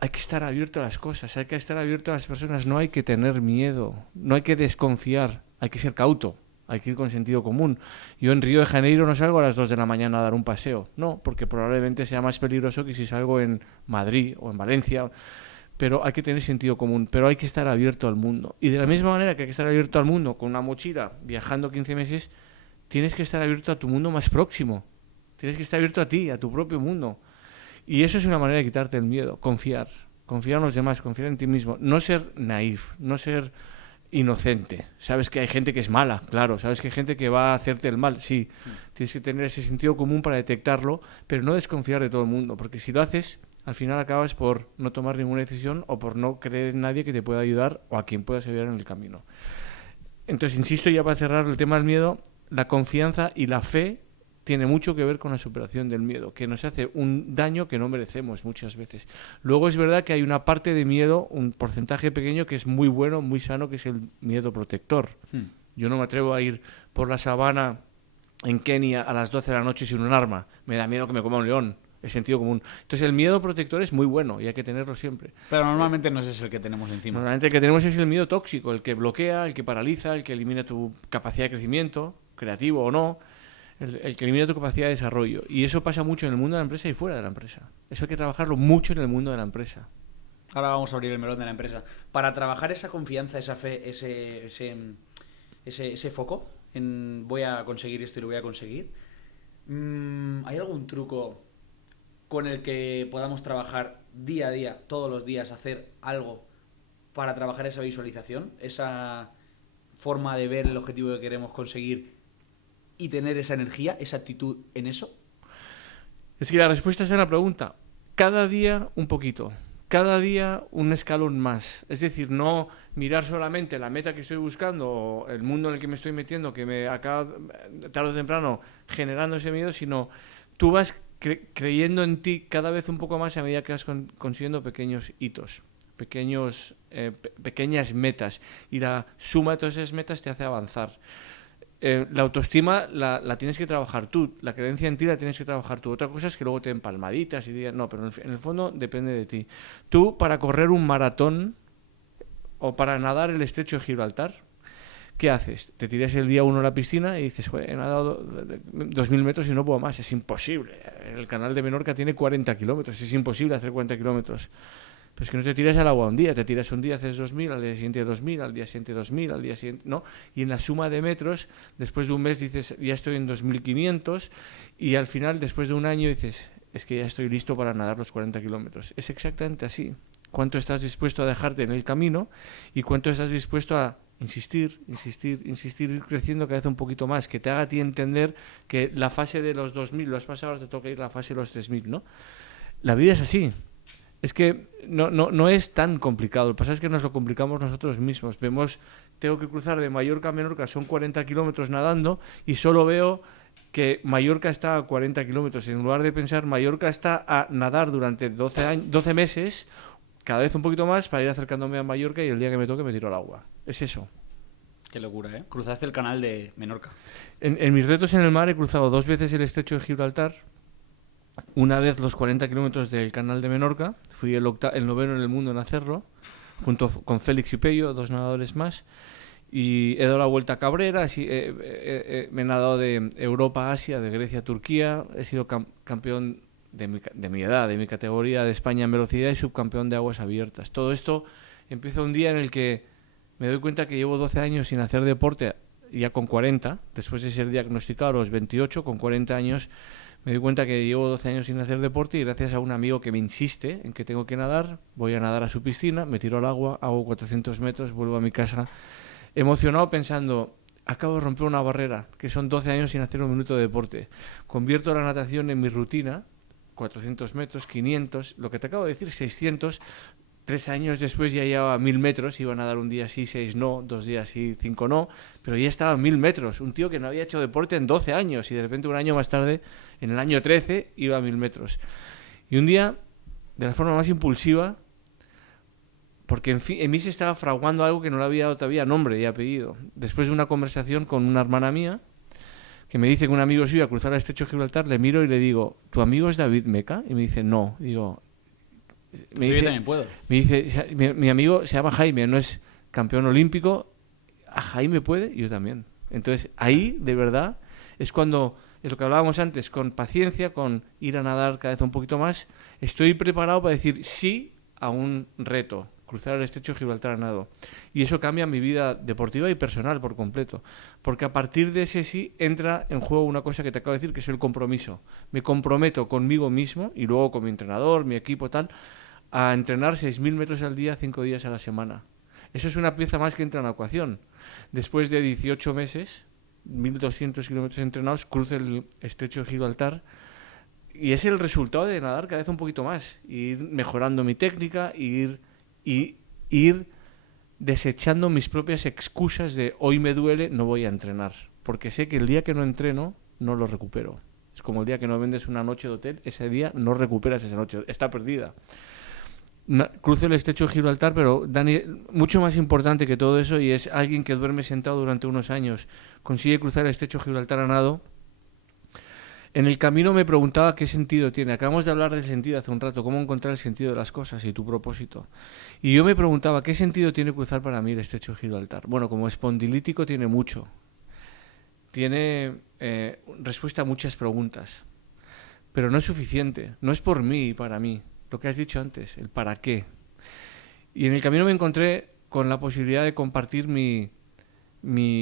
hay que estar abierto a las cosas, hay que estar abierto a las personas, no hay que tener miedo, no hay que desconfiar, hay que ser cauto, hay que ir con sentido común. Yo en Río de Janeiro no salgo a las 2 de la mañana a dar un paseo, no, porque probablemente sea más peligroso que si salgo en Madrid o en Valencia, pero hay que tener sentido común, pero hay que estar abierto al mundo. Y de la misma manera que hay que estar abierto al mundo con una mochila, viajando 15 meses, tienes que estar abierto a tu mundo más próximo, tienes que estar abierto a ti, a tu propio mundo. Y eso es una manera de quitarte el miedo, confiar en los demás, confiar en ti mismo, no ser naif, no ser inocente. Sabes que hay gente que es mala, claro, sabes que hay gente que va a hacerte el mal, sí, tienes que tener ese sentido común para detectarlo, pero no desconfiar de todo el mundo, porque si lo haces, al final acabas por no tomar ninguna decisión o por no creer en nadie que te pueda ayudar o a quien puedas ayudar en el camino. Entonces, insisto, ya para cerrar el tema del miedo, la confianza y la fe tiene mucho que ver con la superación del miedo, que nos hace un daño que no merecemos muchas veces. Luego es verdad que hay una parte de miedo, un porcentaje pequeño que es muy bueno, muy sano, que es el miedo protector. Yo no me atrevo a ir por la sabana en Kenia a las 12 de la noche sin un arma. Me da miedo que me coma un león. Es sentido común. Entonces el miedo protector es muy bueno y hay que tenerlo siempre. Pero normalmente no es el que tenemos encima. Normalmente el que tenemos es el miedo tóxico, el que bloquea, el que paraliza, el que elimina tu capacidad de crecimiento, creativo o no. El que elimina tu capacidad de desarrollo. Y eso pasa mucho en el mundo de la empresa y fuera de la empresa. Eso hay que trabajarlo mucho en el mundo de la empresa. Ahora vamos a abrir el melón de la empresa. Para trabajar esa confianza, esa fe, ese foco en voy a conseguir esto y lo voy a conseguir, ¿hay algún truco con el que podamos trabajar día a día, todos los días, hacer algo para trabajar esa visualización, esa forma de ver el objetivo que queremos conseguir y tener esa energía, esa actitud en eso? Es que la respuesta es en la pregunta. Cada día un poquito. Cada día un escalón más. Es decir, no mirar solamente la meta que estoy buscando o el mundo en el que me estoy metiendo, que me acaba tarde o temprano generando ese miedo, sino tú vas creyendo en ti cada vez un poco más a medida que vas consiguiendo pequeños hitos, pequeñas metas. Y la suma de todas esas metas te hace avanzar. La autoestima la tienes que trabajar tú, la creencia en ti la tienes que trabajar tú. Otra cosa es que luego te den palmaditas y digas, no, pero en el fondo depende de ti. Tú, para correr un maratón o para nadar el estrecho de Gibraltar, ¿qué haces? Te tiras el día 1 a la piscina y dices, he nadado 2.000 metros y no puedo más, es imposible. El canal de Menorca tiene 40 kilómetros, es imposible hacer 40 kilómetros. Pues que no te tiras al agua un día, te tiras un día, haces 2.000, al día siguiente 2.000, al día siguiente 2.000, al día siguiente, ¿no? Y en la suma de metros, después de un mes dices, ya estoy en 2.500, y al final, después de un año, dices, es que ya estoy listo para nadar los 40 kilómetros. Es exactamente así. ¿Cuánto estás dispuesto a dejarte en el camino y cuánto estás dispuesto a insistir, ir creciendo cada vez un poquito más, que te haga a ti entender que la fase de los 2.000 lo has pasado, ahora te toca ir a la fase de los 3.000, ¿no? La vida es así. Es que no es tan complicado. Lo que pasa es que nos lo complicamos nosotros mismos. Tengo que cruzar de Mallorca a Menorca, son 40 kilómetros nadando y solo veo que Mallorca está a 40 kilómetros. En lugar de pensar, Mallorca está a nadar durante 12 meses, cada vez un poquito más, para ir acercándome a Mallorca y el día que me toque me tiro al agua. Es eso. Qué locura, ¿eh? Cruzaste el canal de Menorca. En mis retos en el mar he cruzado 2 veces el estrecho de Gibraltar, una vez los 40 kilómetros del Canal de Menorca, fui el noveno en el mundo en hacerlo, junto con Félix y Pello, 2 nadadores más, y he dado la vuelta a Cabrera, me he nadado de Europa a Asia, de Grecia a Turquía, he sido campeón de mi edad, de mi categoría de España en velocidad y subcampeón de aguas abiertas. Todo esto empieza un día en el que me doy cuenta que llevo 12 años sin hacer deporte, ya con 40, después de ser diagnosticado a los 28, con 40 años, me doy cuenta que llevo 12 años sin hacer deporte y gracias a un amigo que me insiste en que tengo que nadar, voy a nadar a su piscina, me tiro al agua, hago 400 metros, vuelvo a mi casa, emocionado pensando, acabo de romper una barrera, que son 12 años sin hacer un minuto de deporte. Convierto la natación en mi rutina, 400 metros, 500, lo que te acabo de decir, 600. 3 años después ya llevaba 1000 metros, iba a nadar un día sí, 6 no, 2 días sí, 5 no, pero ya estaba a 1000 metros. Un tío que no había hecho deporte en 12 años y de repente un año más tarde, en el año 13, iba a 1000 metros. Y un día, de la forma más impulsiva, porque en mí se estaba fraguando algo que no le había dado todavía nombre y apellido. Después de una conversación con una hermana mía, que me dice que un amigo suyo iba a cruzar el estrecho de Gibraltar, le miro y le digo, ¿tu amigo es David Meca? Y me dice, no. Y digo... Yo también puedo. Me dice, mi amigo se llama Jaime, no es campeón olímpico. ¿A Jaime puede? Yo también. Entonces, ahí, de verdad, es cuando, es lo que hablábamos antes, con paciencia, con ir a nadar cada vez un poquito más, estoy preparado para decir sí a un reto, cruzar el estrecho de Gibraltar a nado. Y eso cambia mi vida deportiva y personal por completo. Porque a partir de ese sí entra en juego una cosa que te acabo de decir, que es el compromiso. Me comprometo conmigo mismo y luego con mi entrenador, mi equipo, tal, a entrenar 6.000 metros al día, 5 días a la semana. Eso es una pieza más que entra en la ecuación. Después de 18 meses, 1.200 kilómetros entrenados, cruzo el estrecho de Gibraltar y es el resultado de nadar cada vez un poquito más, ir mejorando mi técnica, ir desechando mis propias excusas de hoy me duele, no voy a entrenar, porque sé que el día que no entreno no lo recupero. Es como el día que no vendes una noche de hotel, ese día no recuperas esa noche, está perdida. Cruzo el estrecho de Gibraltar, pero Dani, mucho más importante que todo eso, y es alguien que duerme sentado durante unos años, consigue cruzar el estrecho de Gibraltar a nado. En el camino me preguntaba qué sentido tiene. Acabamos de hablar del sentido hace un rato, cómo encontrar el sentido de las cosas y tu propósito. Y yo me preguntaba qué sentido tiene cruzar para mí el estrecho de Gibraltar. Bueno, como espondilítico tiene mucho. Tiene respuesta a muchas preguntas. Pero no es suficiente. No es por mí y para mí. Lo que has dicho antes, el para qué. Y en el camino me encontré con la posibilidad de compartir mi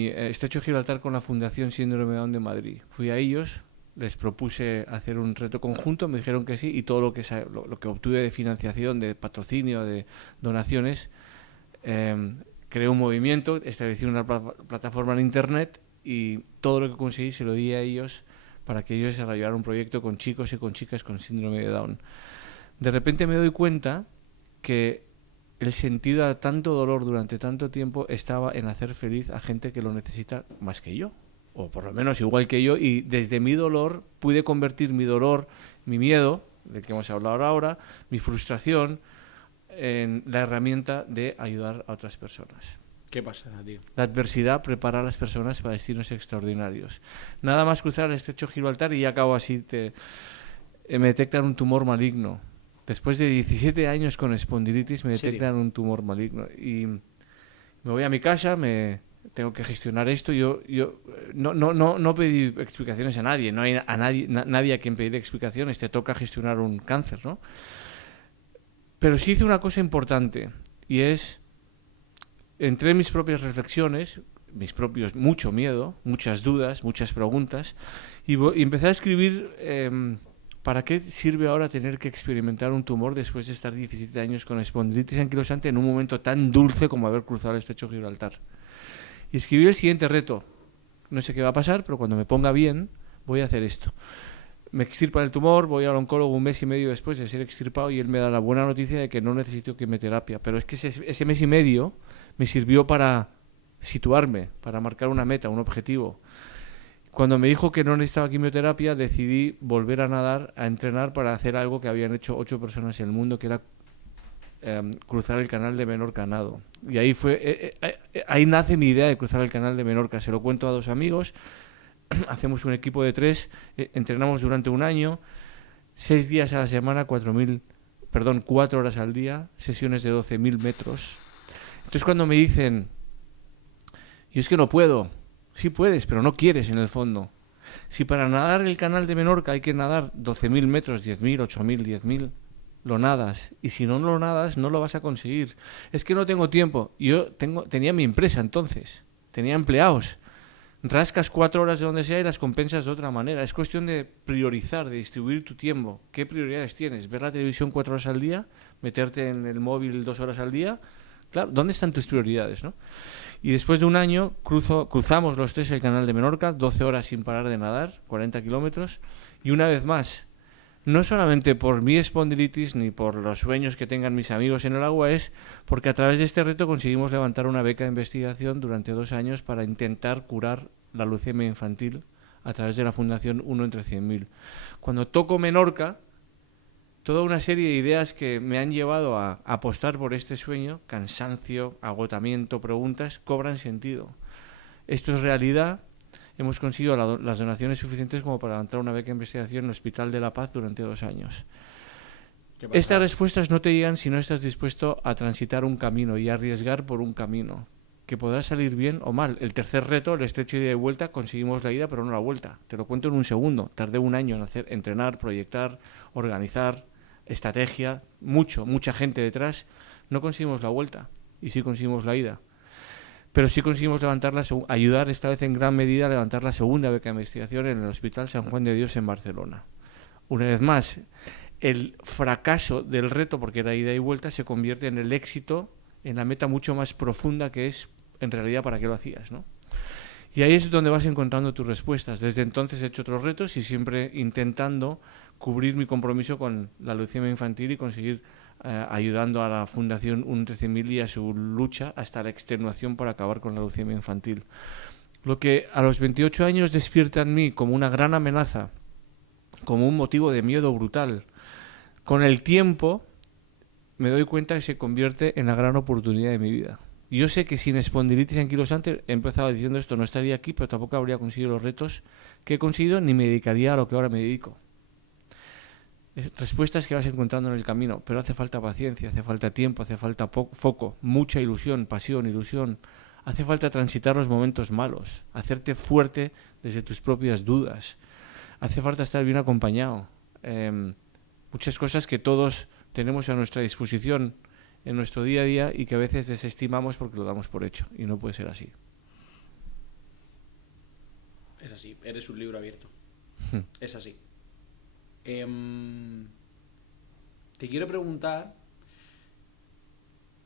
estrecho de Gibraltar con la Fundación Síndrome de Down de Madrid. Fui a ellos, les propuse hacer un reto conjunto, me dijeron que sí, y todo lo que obtuve de financiación, de patrocinio, de donaciones, creé un movimiento, establecí una plataforma en internet y todo lo que conseguí se lo di a ellos para que ellos desarrollaran un proyecto con chicos y con chicas con síndrome de Down. De repente me doy cuenta que el sentido a tanto dolor durante tanto tiempo estaba en hacer feliz a gente que lo necesita más que yo, o por lo menos igual que yo, y desde mi dolor pude convertir mi dolor, mi miedo, del que hemos hablado ahora, mi frustración, en la herramienta de ayudar a otras personas. ¿Qué pasa, tío? La adversidad prepara a las personas para destinos extraordinarios. Nada más cruzar el estrecho de Gibraltar y ya acabo así, me detectan un tumor maligno. Después de 17 años con espondilitis me detectan un tumor maligno y me voy a mi casa, tengo que gestionar esto. Yo no pedí explicaciones a nadie, no hay nadie a quien pedir explicaciones, te toca gestionar un cáncer, ¿no? Pero sí hice una cosa importante y es, entré en mis propias reflexiones, mucho miedo, muchas dudas, muchas preguntas y empecé a escribir ¿para qué sirve ahora tener que experimentar un tumor después de estar 17 años con espondilitis anquilosante en un momento tan dulce como haber cruzado el estrecho de Gibraltar? Y escribí el siguiente reto. No sé qué va a pasar, pero cuando me ponga bien, voy a hacer esto. Me extirpan el tumor, voy al oncólogo un mes y medio después de ser extirpado y él me da la buena noticia de que no necesito quimioterapia. Pero es que ese mes y medio me sirvió para situarme, para marcar una meta, un objetivo. Cuando me dijo que no necesitaba quimioterapia, decidí volver a nadar, a entrenar para hacer algo que habían hecho 8 personas en el mundo, que era cruzar el canal de Menorca a nado. Y ahí nace mi idea de cruzar el canal de Menorca. Se lo cuento a 2 amigos, hacemos un equipo de 3, entrenamos durante un año, 6 días a la semana, 4 horas al día, sesiones de 12.000 metros. Entonces cuando me dicen, yo es que no puedo, sí puedes, pero no quieres en el fondo. Si para nadar el canal de Menorca hay que nadar 12.000 metros, 10.000, 8.000, 10.000, lo nadas. Y si no lo nadas, no lo vas a conseguir. Es que no tengo tiempo. Tenía mi empresa entonces, tenía empleados. Rascas 4 horas de donde sea y las compensas de otra manera. Es cuestión de priorizar, de distribuir tu tiempo. ¿Qué prioridades tienes? ¿Ver la televisión 4 horas al día? ¿Meterte en el móvil 2 horas al día? Claro, ¿dónde están tus prioridades, no? Y después de un año cruzamos los 3 el canal de Menorca, 12 horas sin parar de nadar, 40 kilómetros. Y una vez más, no solamente por mi espondilitis ni por los sueños que tengan mis amigos en el agua, es porque a través de este reto conseguimos levantar una beca de investigación durante 2 años para intentar curar la leucemia infantil a través de la Fundación 1 entre 100.000. Cuando toco Menorca, toda una serie de ideas que me han llevado a apostar por este sueño, cansancio, agotamiento, preguntas, cobran sentido. Esto es realidad. Hemos conseguido las donaciones suficientes como para levantar una beca de investigación en el Hospital de la Paz durante 2 años. Estas respuestas no te llegan si no estás dispuesto a transitar un camino y a arriesgar por un camino, que podrá salir bien o mal. El tercer reto, el estrecho ida y vuelta, conseguimos la ida pero no la vuelta. Te lo cuento en un segundo. Tardé 1 año en entrenar, proyectar, organizar, estrategia, mucha gente detrás. No conseguimos la vuelta y sí conseguimos la ida. Pero sí conseguimos ayudar esta vez en gran medida a levantar la segunda beca de investigación en el Hospital San Juan de Dios en Barcelona. Una vez más, el fracaso del reto, porque era ida y vuelta, se convierte en el éxito, en la meta mucho más profunda que es, en realidad, para qué lo hacías, ¿no? Y ahí es donde vas encontrando tus respuestas. Desde entonces he hecho otros retos y siempre intentando cubrir mi compromiso con la leucemia infantil y conseguir ayudando a la Fundación 1 entre 100.000 y a su lucha hasta la extenuación por acabar con la leucemia infantil. Lo que a los 28 años despierta en mí como una gran amenaza, como un motivo de miedo brutal, con el tiempo me doy cuenta que se convierte en la gran oportunidad de mi vida. Yo sé que sin espondilitis anquilosante, he empezado diciendo esto, no estaría aquí, pero tampoco habría conseguido los retos que he conseguido, ni me dedicaría a lo que ahora me dedico. Respuestas que vas encontrando en el camino, pero hace falta paciencia, hace falta tiempo, hace falta foco, mucha ilusión, pasión, ilusión. Hace falta transitar los momentos malos, hacerte fuerte desde tus propias dudas. Hace falta estar bien acompañado. Muchas cosas que todos tenemos a nuestra disposición en nuestro día a día y que a veces desestimamos porque lo damos por hecho. Y no puede ser así. Es así, eres un libro abierto. Es así. Te quiero preguntar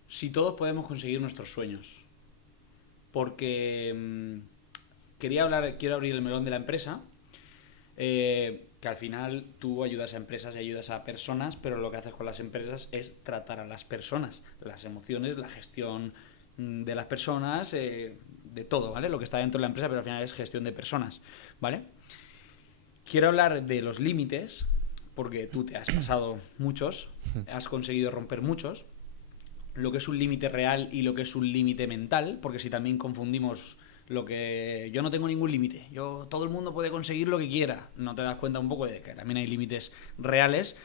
si todos podemos conseguir nuestros sueños. Porque quiero abrir el melón de la empresa. Que al final tú ayudas a empresas y ayudas a personas, pero lo que haces con las empresas es tratar a las personas, las emociones, la gestión de las personas, de todo, ¿vale? Lo que está dentro de la empresa, pero al final es gestión de personas, ¿vale? Quiero hablar de los límites, porque tú te has pasado muchos, has conseguido romper muchos, lo que es un límite real y lo que es un límite mental, porque si también confundimos lo que yo no tengo ningún límite, todo el mundo puede conseguir lo que quiera, no te das cuenta un poco de que también hay límites reales,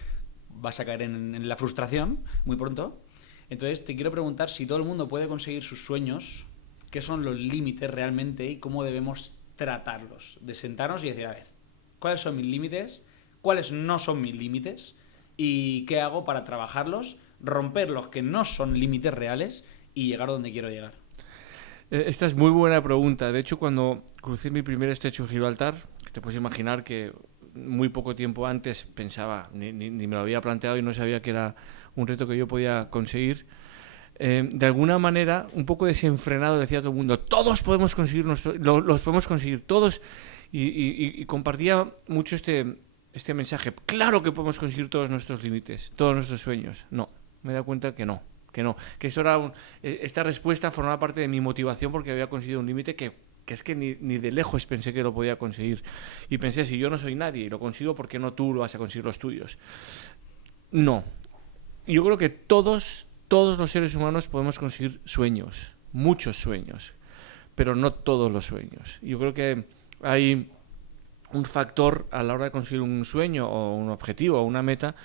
vas a caer en la frustración muy pronto. Entonces te quiero preguntar si todo el mundo puede conseguir sus sueños, qué son los límites realmente y cómo debemos tratarlos, de sentarnos y decir, a ver, ¿cuáles son mis límites? ¿Cuáles no son mis límites? ¿Y qué hago para trabajarlos, romper los que no son límites reales y llegar a donde quiero llegar? Esta es muy buena pregunta. De hecho, cuando crucé mi primer estrecho de Gibraltar, que te puedes imaginar que muy poco tiempo antes pensaba, ni me lo había planteado y no sabía que era un reto que yo podía conseguir, de alguna manera, un poco desenfrenado, decía todo el mundo, todos podemos conseguir, los podemos conseguir, todos, y compartía mucho este mensaje, claro que podemos conseguir todos nuestros límites, todos nuestros sueños. No, me he dado cuenta que no, que eso era esta respuesta formaba parte de mi motivación porque había conseguido un límite que es que ni de lejos pensé que lo podía conseguir. Y pensé, si yo no soy nadie y lo consigo, ¿por qué no tú lo vas a conseguir los tuyos? No. Yo creo que todos los seres humanos podemos conseguir sueños, muchos sueños, pero no todos los sueños. Yo creo que hay un factor a la hora de conseguir un sueño o un objetivo o una meta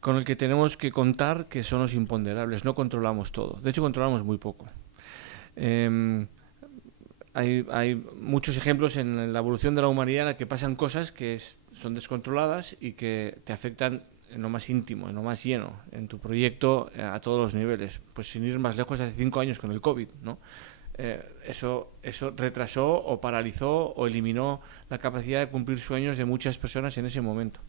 con el que tenemos que contar, que son los imponderables. No controlamos todo. De hecho, controlamos muy poco. Hay muchos ejemplos en la evolución de la humanidad en la que pasan cosas que son descontroladas y que te afectan en lo más íntimo, en lo más lleno, en tu proyecto a todos los niveles. Pues sin ir más lejos, hace 5 años con el COVID, ¿no? Eso retrasó o paralizó o eliminó la capacidad de cumplir sueños de muchas personas en ese momento.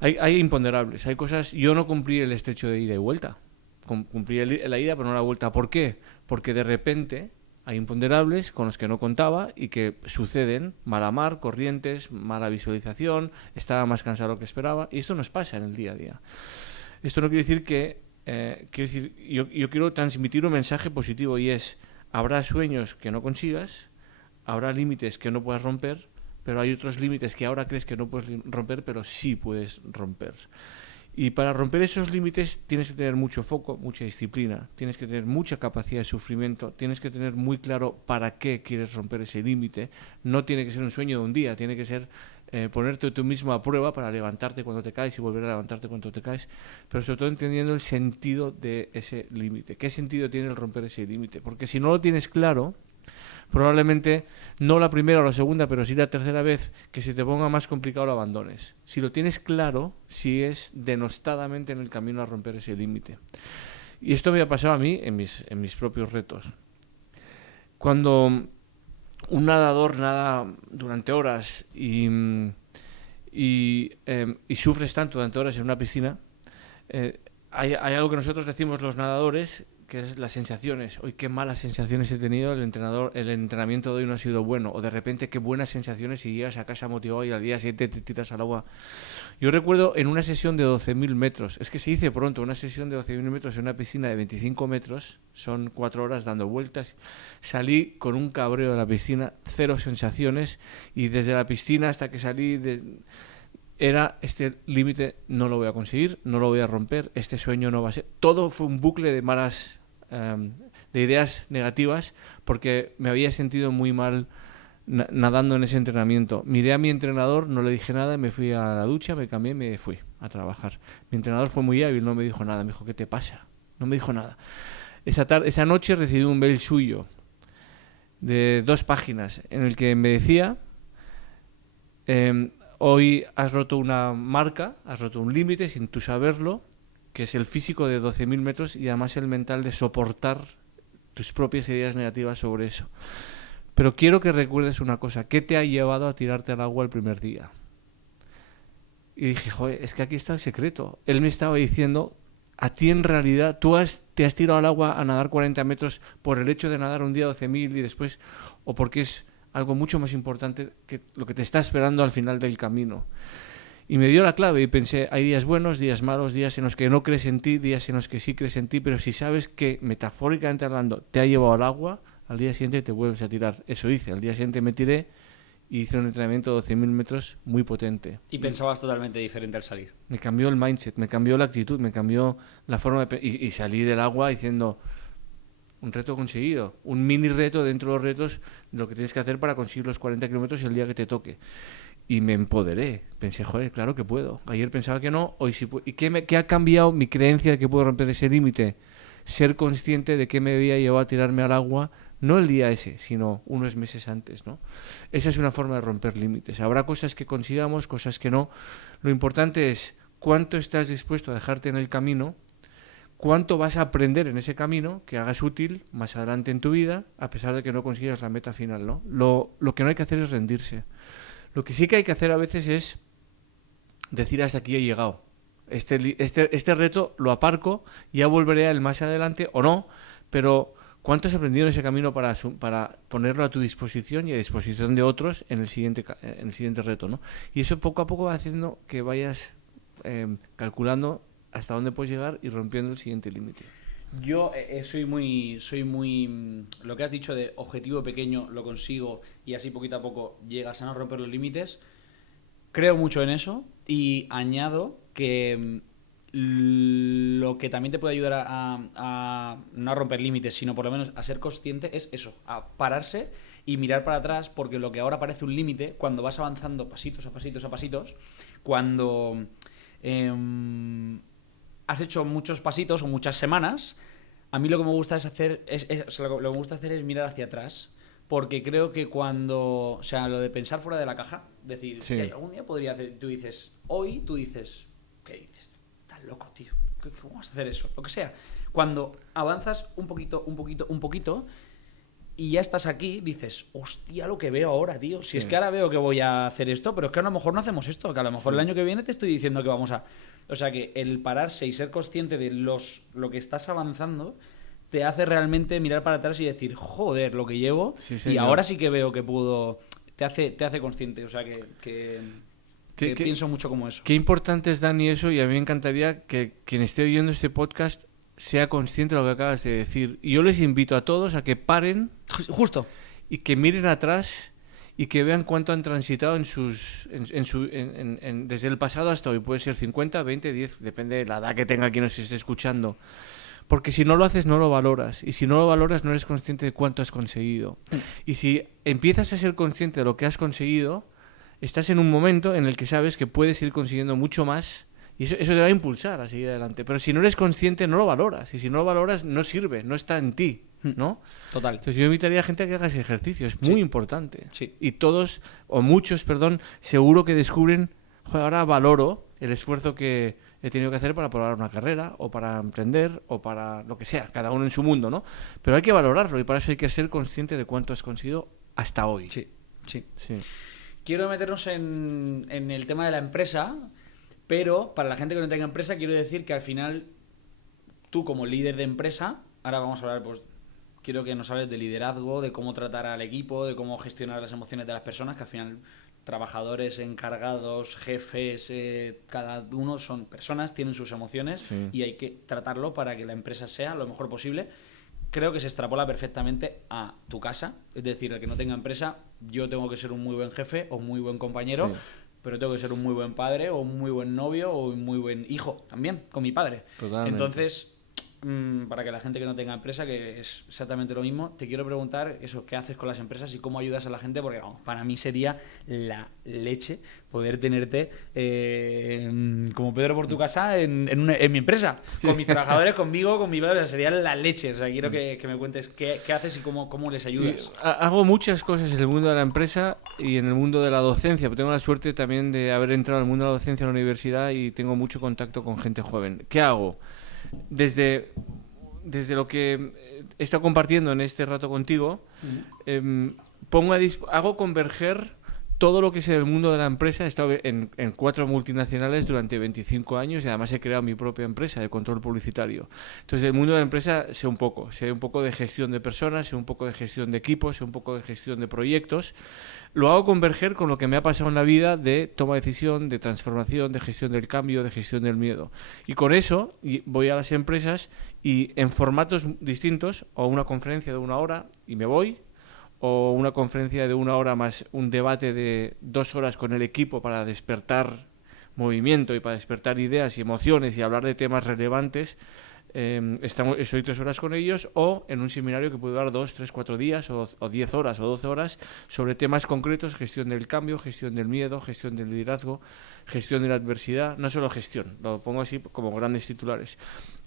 Hay imponderables, hay cosas. Yo no cumplí el estrecho de ida y vuelta. Cumplí la ida, pero no la vuelta. ¿Por qué? Porque de repente hay imponderables con los que no contaba y que suceden: mala mar, corrientes, mala visualización, estaba más cansado de lo que esperaba. Y esto nos pasa en el día a día. Esto no quiere decir que... yo quiero transmitir un mensaje positivo, y es: habrá sueños que no consigas, habrá límites que no puedas romper, pero hay otros límites que ahora crees que no puedes romper, pero sí puedes romper. Y para romper esos límites tienes que tener mucho foco, mucha disciplina, tienes que tener mucha capacidad de sufrimiento, tienes que tener muy claro para qué quieres romper ese límite. No tiene que ser un sueño de un día, tiene que ser ponerte tú mismo a prueba para levantarte cuando te caes y volver a levantarte cuando te caes, pero sobre todo entendiendo el sentido de ese límite. ¿Qué sentido tiene el romper ese límite? Porque si no lo tienes claro, probablemente no la primera o la segunda, pero sí la tercera vez que se te ponga más complicado, lo abandones. Si lo tienes claro, sigues denostadamente en el camino a romper ese límite. Y esto me ha pasado a mí en mis propios retos. Cuando un nadador nada durante horas y sufres tanto durante horas en una piscina, hay algo que nosotros decimos los nadadores, que es las sensaciones. Hoy qué malas sensaciones he tenido, el entrenamiento de hoy no ha sido bueno, o de repente qué buenas sensaciones y llegas a casa motivado y al día siguiente te tiras al agua. Yo recuerdo en una sesión de 12.000 metros, es que se dice pronto, una sesión de 12.000 metros en una piscina de 25 metros, son 4 horas dando vueltas, salí con un cabreo de la piscina, 0 sensaciones, y desde la piscina hasta que salí era: este límite no lo voy a conseguir, no lo voy a romper, este sueño no va a ser. Todo fue un bucle de malas, de ideas negativas, porque me había sentido muy mal nadando en ese entrenamiento. Miré a mi entrenador, no le dije nada, me fui a la ducha, me cambié y me fui a trabajar. Mi entrenador fue muy hábil, no me dijo nada, me dijo: ¿qué te pasa? No me dijo nada. Esa noche recibí un mail suyo de 2 páginas en el que me decía: hoy has roto una marca, has roto un límite sin tú saberlo, que es el físico de 12.000 metros y además el mental de soportar tus propias ideas negativas sobre eso. Pero quiero que recuerdes una cosa: ¿qué te ha llevado a tirarte al agua el primer día? Y dije: joder, es que aquí está el secreto. Él me estaba diciendo: a ti en realidad, te has tirado al agua a nadar 40 metros por el hecho de nadar un día 12.000 y después, o porque es algo mucho más importante que lo que te está esperando al final del camino. Y me dio la clave y pensé: hay días buenos, días malos, días en los que no crees en ti, días en los que sí crees en ti, pero si sabes que, metafóricamente hablando, te ha llevado al agua, al día siguiente te vuelves a tirar. Eso hice, al día siguiente me tiré y hice un entrenamiento de 12.000 metros muy potente. Y pensabas totalmente diferente al salir. Me cambió el mindset, me cambió la actitud, me cambió la forma de... Y salí del agua diciendo: un reto conseguido, un mini reto dentro de los retos, lo que tienes que hacer para conseguir los 40 kilómetros el día que te toque. Y me empoderé, pensé: joder, claro que puedo. Ayer pensaba que no, hoy sí puedo. ¿Y qué ha cambiado mi creencia de que puedo romper ese límite? Ser consciente de que me había llevado a tirarme al agua, no el día ese, sino unos meses antes, ¿no? Esa es una forma de romper límites. Habrá cosas que consigamos, cosas que no. Lo importante es cuánto estás dispuesto a dejarte en el camino, cuánto vas a aprender en ese camino que hagas útil más adelante en tu vida, a pesar de que no consigas la meta final, ¿no? Lo que no hay que hacer es rendirse. Lo que sí que hay que hacer a veces es decir: hasta aquí he llegado. Este reto lo aparco, ya volveré a él más adelante o no, pero ¿cuánto has aprendido en ese camino para ponerlo a tu disposición y a disposición de otros en el siguiente reto, ¿no? Y eso poco a poco va haciendo que vayas calculando hasta dónde puedes llegar y rompiendo el siguiente límite. Yo soy muy lo que has dicho de objetivo pequeño, lo consigo y así poquito a poco llegas a no romper los límites. Creo mucho en eso y añado que lo lo que también te puede ayudar a no a romper límites, sino por lo menos a ser consciente, es eso, a pararse y mirar para atrás, porque lo que ahora parece un límite, cuando vas avanzando pasitos a pasitos a pasitos, cuando has hecho muchos pasitos o muchas semanas, a mí lo que me gusta es hacer lo que me gusta hacer es mirar hacia atrás, porque creo que cuando, o sea, lo de pensar fuera de la caja, decir, Sí. "Hostia, algún día podría hacer", tú dices, ¿qué dices? Estás loco, tío. ¿Cómo vas a hacer eso? Lo que sea. Cuando avanzas un poquito, y ya estás aquí, dices, hostia, lo que veo ahora, tío. Si Sí. es que ahora veo que voy a hacer esto, pero es que a lo mejor no hacemos esto, que a lo mejor Sí. el año que viene te estoy diciendo que vamos a... O sea, que el pararse y ser consciente de lo que estás avanzando te hace realmente mirar para atrás y decir, joder, lo que llevo, Sí, y señor. ahora sí que veo que puedo... Te hace consciente, o sea, que pienso mucho como eso. Qué importante es, Dani, eso, y a mí me encantaría que quien esté oyendo este podcast sea consciente de lo que acabas de decir. Y yo les invito a todos a que paren Justo. y que miren atrás y que vean cuánto han transitado desde el pasado hasta hoy. Puede ser 50, 20, 10, depende de la edad que tenga quien nos esté escuchando. Porque si no lo haces, no lo valoras. Y si no lo valoras, no eres consciente de cuánto has conseguido. Y si empiezas a ser consciente de lo que has conseguido, estás en un momento en el que sabes que puedes ir consiguiendo mucho más. Y eso te va a impulsar a seguir adelante. Pero si no eres consciente, no lo valoras. Y si no lo valoras, no sirve, no está en ti, ¿no? Total. Entonces yo invitaría a gente a que haga ese ejercicio. Es muy importante. Sí. Y todos, o muchos, perdón, seguro que descubren, joder, ahora valoro el esfuerzo que he tenido que hacer para probar una carrera, o para emprender, o para lo que sea, cada uno en su mundo, ¿no? Pero hay que valorarlo y para eso hay que ser consciente de cuánto has conseguido hasta hoy. Sí. Sí. Quiero meternos en el tema de la empresa, pero para la gente que no tenga empresa, quiero decir que al final, tú como líder de empresa, ahora vamos a hablar, pues, quiero que nos hables de liderazgo, de cómo tratar al equipo, de cómo gestionar las emociones de las personas, que al final trabajadores, encargados, jefes, cada uno son personas, tienen sus emociones, Sí. y hay que tratarlo para que la empresa sea lo mejor posible. Creo que se extrapola perfectamente a tu casa, es decir, el que no tenga empresa, yo tengo que ser un muy buen jefe o muy buen compañero, Sí. pero tengo que ser un muy buen padre o un muy buen novio o un muy buen hijo también, con mi padre. Totalmente. Entonces, para que la gente que no tenga empresa, que es exactamente lo mismo, te quiero preguntar eso, ¿qué haces con las empresas y cómo ayudas a la gente? Porque vamos, para mí sería la leche poder tenerte como Pedro por tu casa en mi empresa, con mis trabajadores, conmigo, con mi padre, o sea, sería la leche. O sea, quiero que me cuentes qué haces y cómo les ayudas. Hago muchas cosas en el mundo de la empresa y en el mundo de la docencia, pero tengo la suerte también de haber entrado al mundo de la docencia en la universidad y tengo mucho contacto con gente joven. ¿Qué hago? Desde lo que he estado compartiendo en este rato contigo, hago converger todo lo que sé del mundo de la empresa. He estado en 4 multinacionales durante 25 años y además he creado mi propia empresa de control publicitario. Entonces, del mundo de la empresa sé un poco de gestión de personas, sé un poco de gestión de equipos, sé un poco de gestión de proyectos. Lo hago converger con lo que me ha pasado en la vida de toma de decisión, de transformación, de gestión del cambio, de gestión del miedo. Y con eso voy a las empresas y en formatos distintos, o una conferencia de 1 hora y me voy, o una conferencia de 1 hora más un debate de 2 horas con el equipo para despertar movimiento y para despertar ideas y emociones y hablar de temas relevantes. Estoy 3 horas con ellos, o en un seminario que puede durar 2, 3, 4 días o 10 horas o 12 horas sobre temas concretos: gestión del cambio, gestión del miedo, gestión del liderazgo, gestión de la adversidad. No solo gestión, lo pongo así como grandes titulares.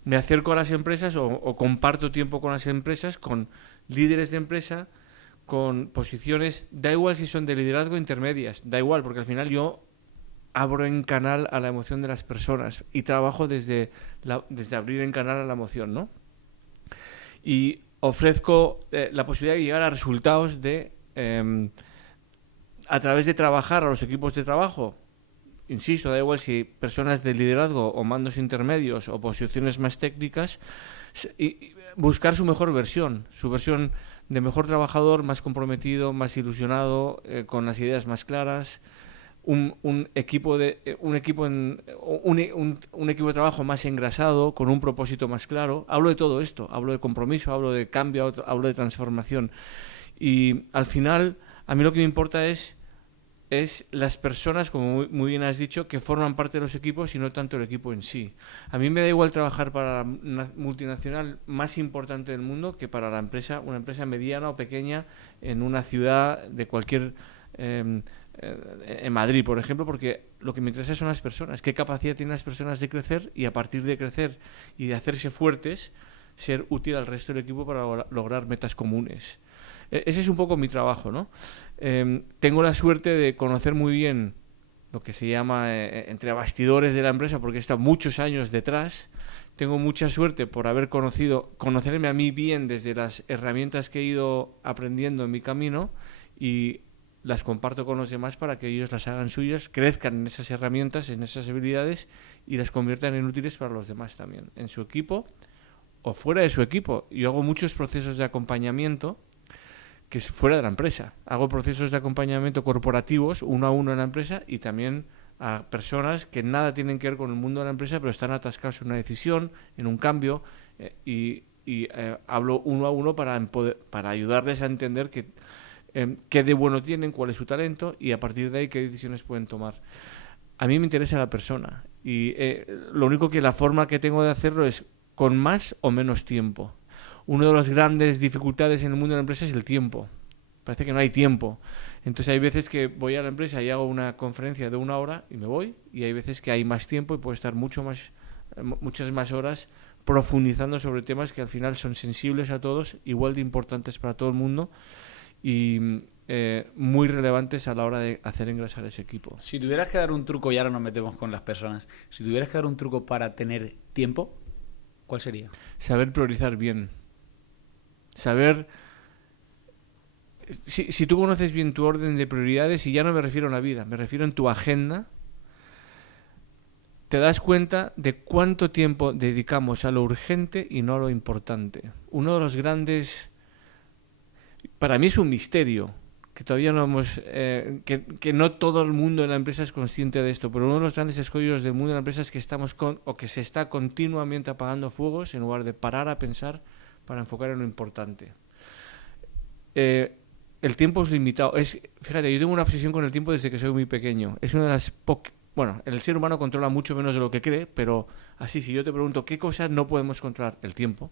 Me acerco a las empresas o comparto tiempo con las empresas, con líderes de empresa, con posiciones, da igual si son de liderazgo intermedias, da igual, porque al final yo abro en canal a la emoción de las personas y trabajo desde abrir en canal a la emoción, ¿no? Y ofrezco la posibilidad de llegar a resultados a través de trabajar a los equipos de trabajo. Insisto, da igual si personas de liderazgo o mandos intermedios o posiciones más técnicas, y buscar su mejor versión, su versión de mejor trabajador, más comprometido, más ilusionado, con las ideas más claras, un equipo de trabajo más engrasado, con un propósito más claro. Hablo de todo esto, hablo de compromiso, hablo de cambio, hablo de transformación. Y al final, a mí lo que me importa es es las personas, como muy bien has dicho, que forman parte de los equipos y no tanto el equipo en sí. A mí me da igual trabajar para la multinacional más importante del mundo que para una empresa mediana o pequeña en una ciudad de cualquier... en Madrid, por ejemplo, porque lo que me interesa son las personas. ¿Qué capacidad tienen las personas de crecer y a partir de crecer y de hacerse fuertes, ser útil al resto del equipo para lograr metas comunes? Ese es un poco mi trabajo, ¿no? Tengo la suerte de conocer muy bien lo que se llama entre bastidores de la empresa, porque he estado muchos años detrás. Tengo mucha suerte por conocerme a mí bien desde las herramientas que he ido aprendiendo en mi camino y las comparto con los demás para que ellos las hagan suyas, crezcan en esas herramientas, en esas habilidades y las conviertan en útiles para los demás también, en su equipo o fuera de su equipo. Yo hago muchos procesos de acompañamiento que es fuera de la empresa. Hago procesos de acompañamiento corporativos, uno a uno en la empresa y también a personas que nada tienen que ver con el mundo de la empresa, pero están atascados en una decisión, en un cambio, y hablo uno a uno para ayudarles a entender qué de bueno tienen, cuál es su talento y a partir de ahí qué decisiones pueden tomar. A mí me interesa la persona y lo único que la forma que tengo de hacerlo es con más o menos tiempo. Una de las grandes dificultades en el mundo de la empresa es el tiempo. Parece que no hay tiempo. Entonces hay veces que voy a la empresa y hago una conferencia de 1 hora y me voy, y hay veces que hay más tiempo y puedo estar muchas más horas profundizando sobre temas que al final son sensibles a todos, igual de importantes para todo el mundo y muy relevantes a la hora de hacer engrasar ese equipo. Si tuvieras que dar un truco, y ahora nos metemos con las personas, si tuvieras que dar un truco para tener tiempo, ¿cuál sería? Saber priorizar bien. Saber... Si tú conoces bien tu orden de prioridades, y ya no me refiero a la vida, me refiero en tu agenda, te das cuenta de cuánto tiempo dedicamos a lo urgente y no a lo importante. Uno de los grandes... Para mí es un misterio, que todavía no hemos... que no todo el mundo en la empresa es consciente de esto, pero uno de los grandes escollos del mundo de la empresa es que que se está continuamente apagando fuegos en lugar de parar a pensar para enfocar en lo importante. El tiempo es limitado. Fíjate, yo tengo una obsesión con el tiempo desde que soy muy pequeño. Es una de las Bueno, el ser humano controla mucho menos de lo que cree, pero así, si yo te pregunto qué cosas no podemos controlar, el tiempo.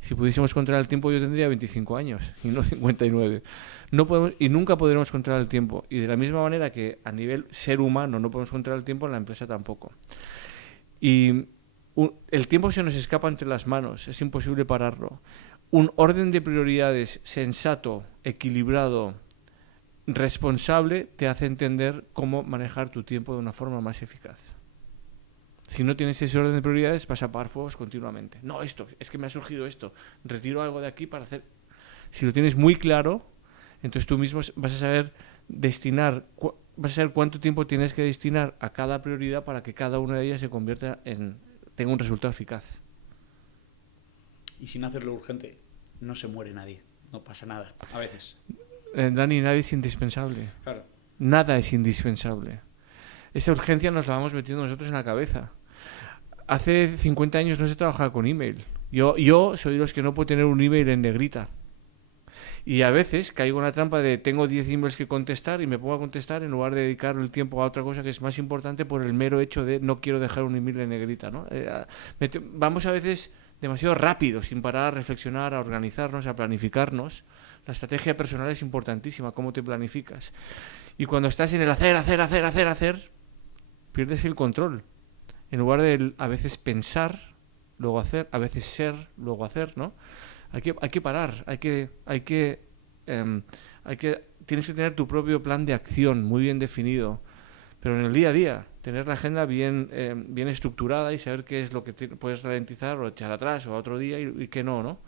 Si pudiésemos controlar el tiempo, yo tendría 25 años y no 59. No podemos, y nunca podremos controlar el tiempo. Y de la misma manera que a nivel ser humano no podemos controlar el tiempo, en la empresa tampoco. Y el tiempo se nos escapa entre las manos, es imposible pararlo. Un orden de prioridades sensato, equilibrado, responsable, te hace entender cómo manejar tu tiempo de una forma más eficaz. Si no tienes ese orden de prioridades, vas a apagar fuegos continuamente. No, es que me ha surgido esto, retiro algo de aquí para hacer... Si lo tienes muy claro, entonces tú mismo vas a saber cuánto tiempo tienes que destinar a cada prioridad para que cada una de ellas tenga un resultado eficaz. Y sin hacerlo urgente, no se muere nadie, no pasa nada, a veces. Dani, nadie es indispensable. Claro. Nada es indispensable. Esa urgencia nos la vamos metiendo nosotros en la cabeza. Hace 50 años no se trabajaba con email. Yo soy de los que no puedo tener un email en negrita. Y a veces caigo en la trampa de tengo 10 emails que contestar y me pongo a contestar en lugar de dedicar el tiempo a otra cosa que es más importante por el mero hecho de no quiero dejar un email en negrita, ¿no? Vamos a veces demasiado rápido, sin parar a reflexionar, a organizarnos, a planificarnos. La estrategia personal es importantísima, cómo te planificas. Y cuando estás en el hacer, pierdes el control. En lugar de a veces pensar, luego hacer, a veces ser, luego hacer, ¿no? Hay que parar, tienes que tener tu propio plan de acción muy bien definido, pero en el día a día, tener la agenda bien estructurada y saber qué es lo que puedes ralentizar o echar atrás o a otro día y qué no.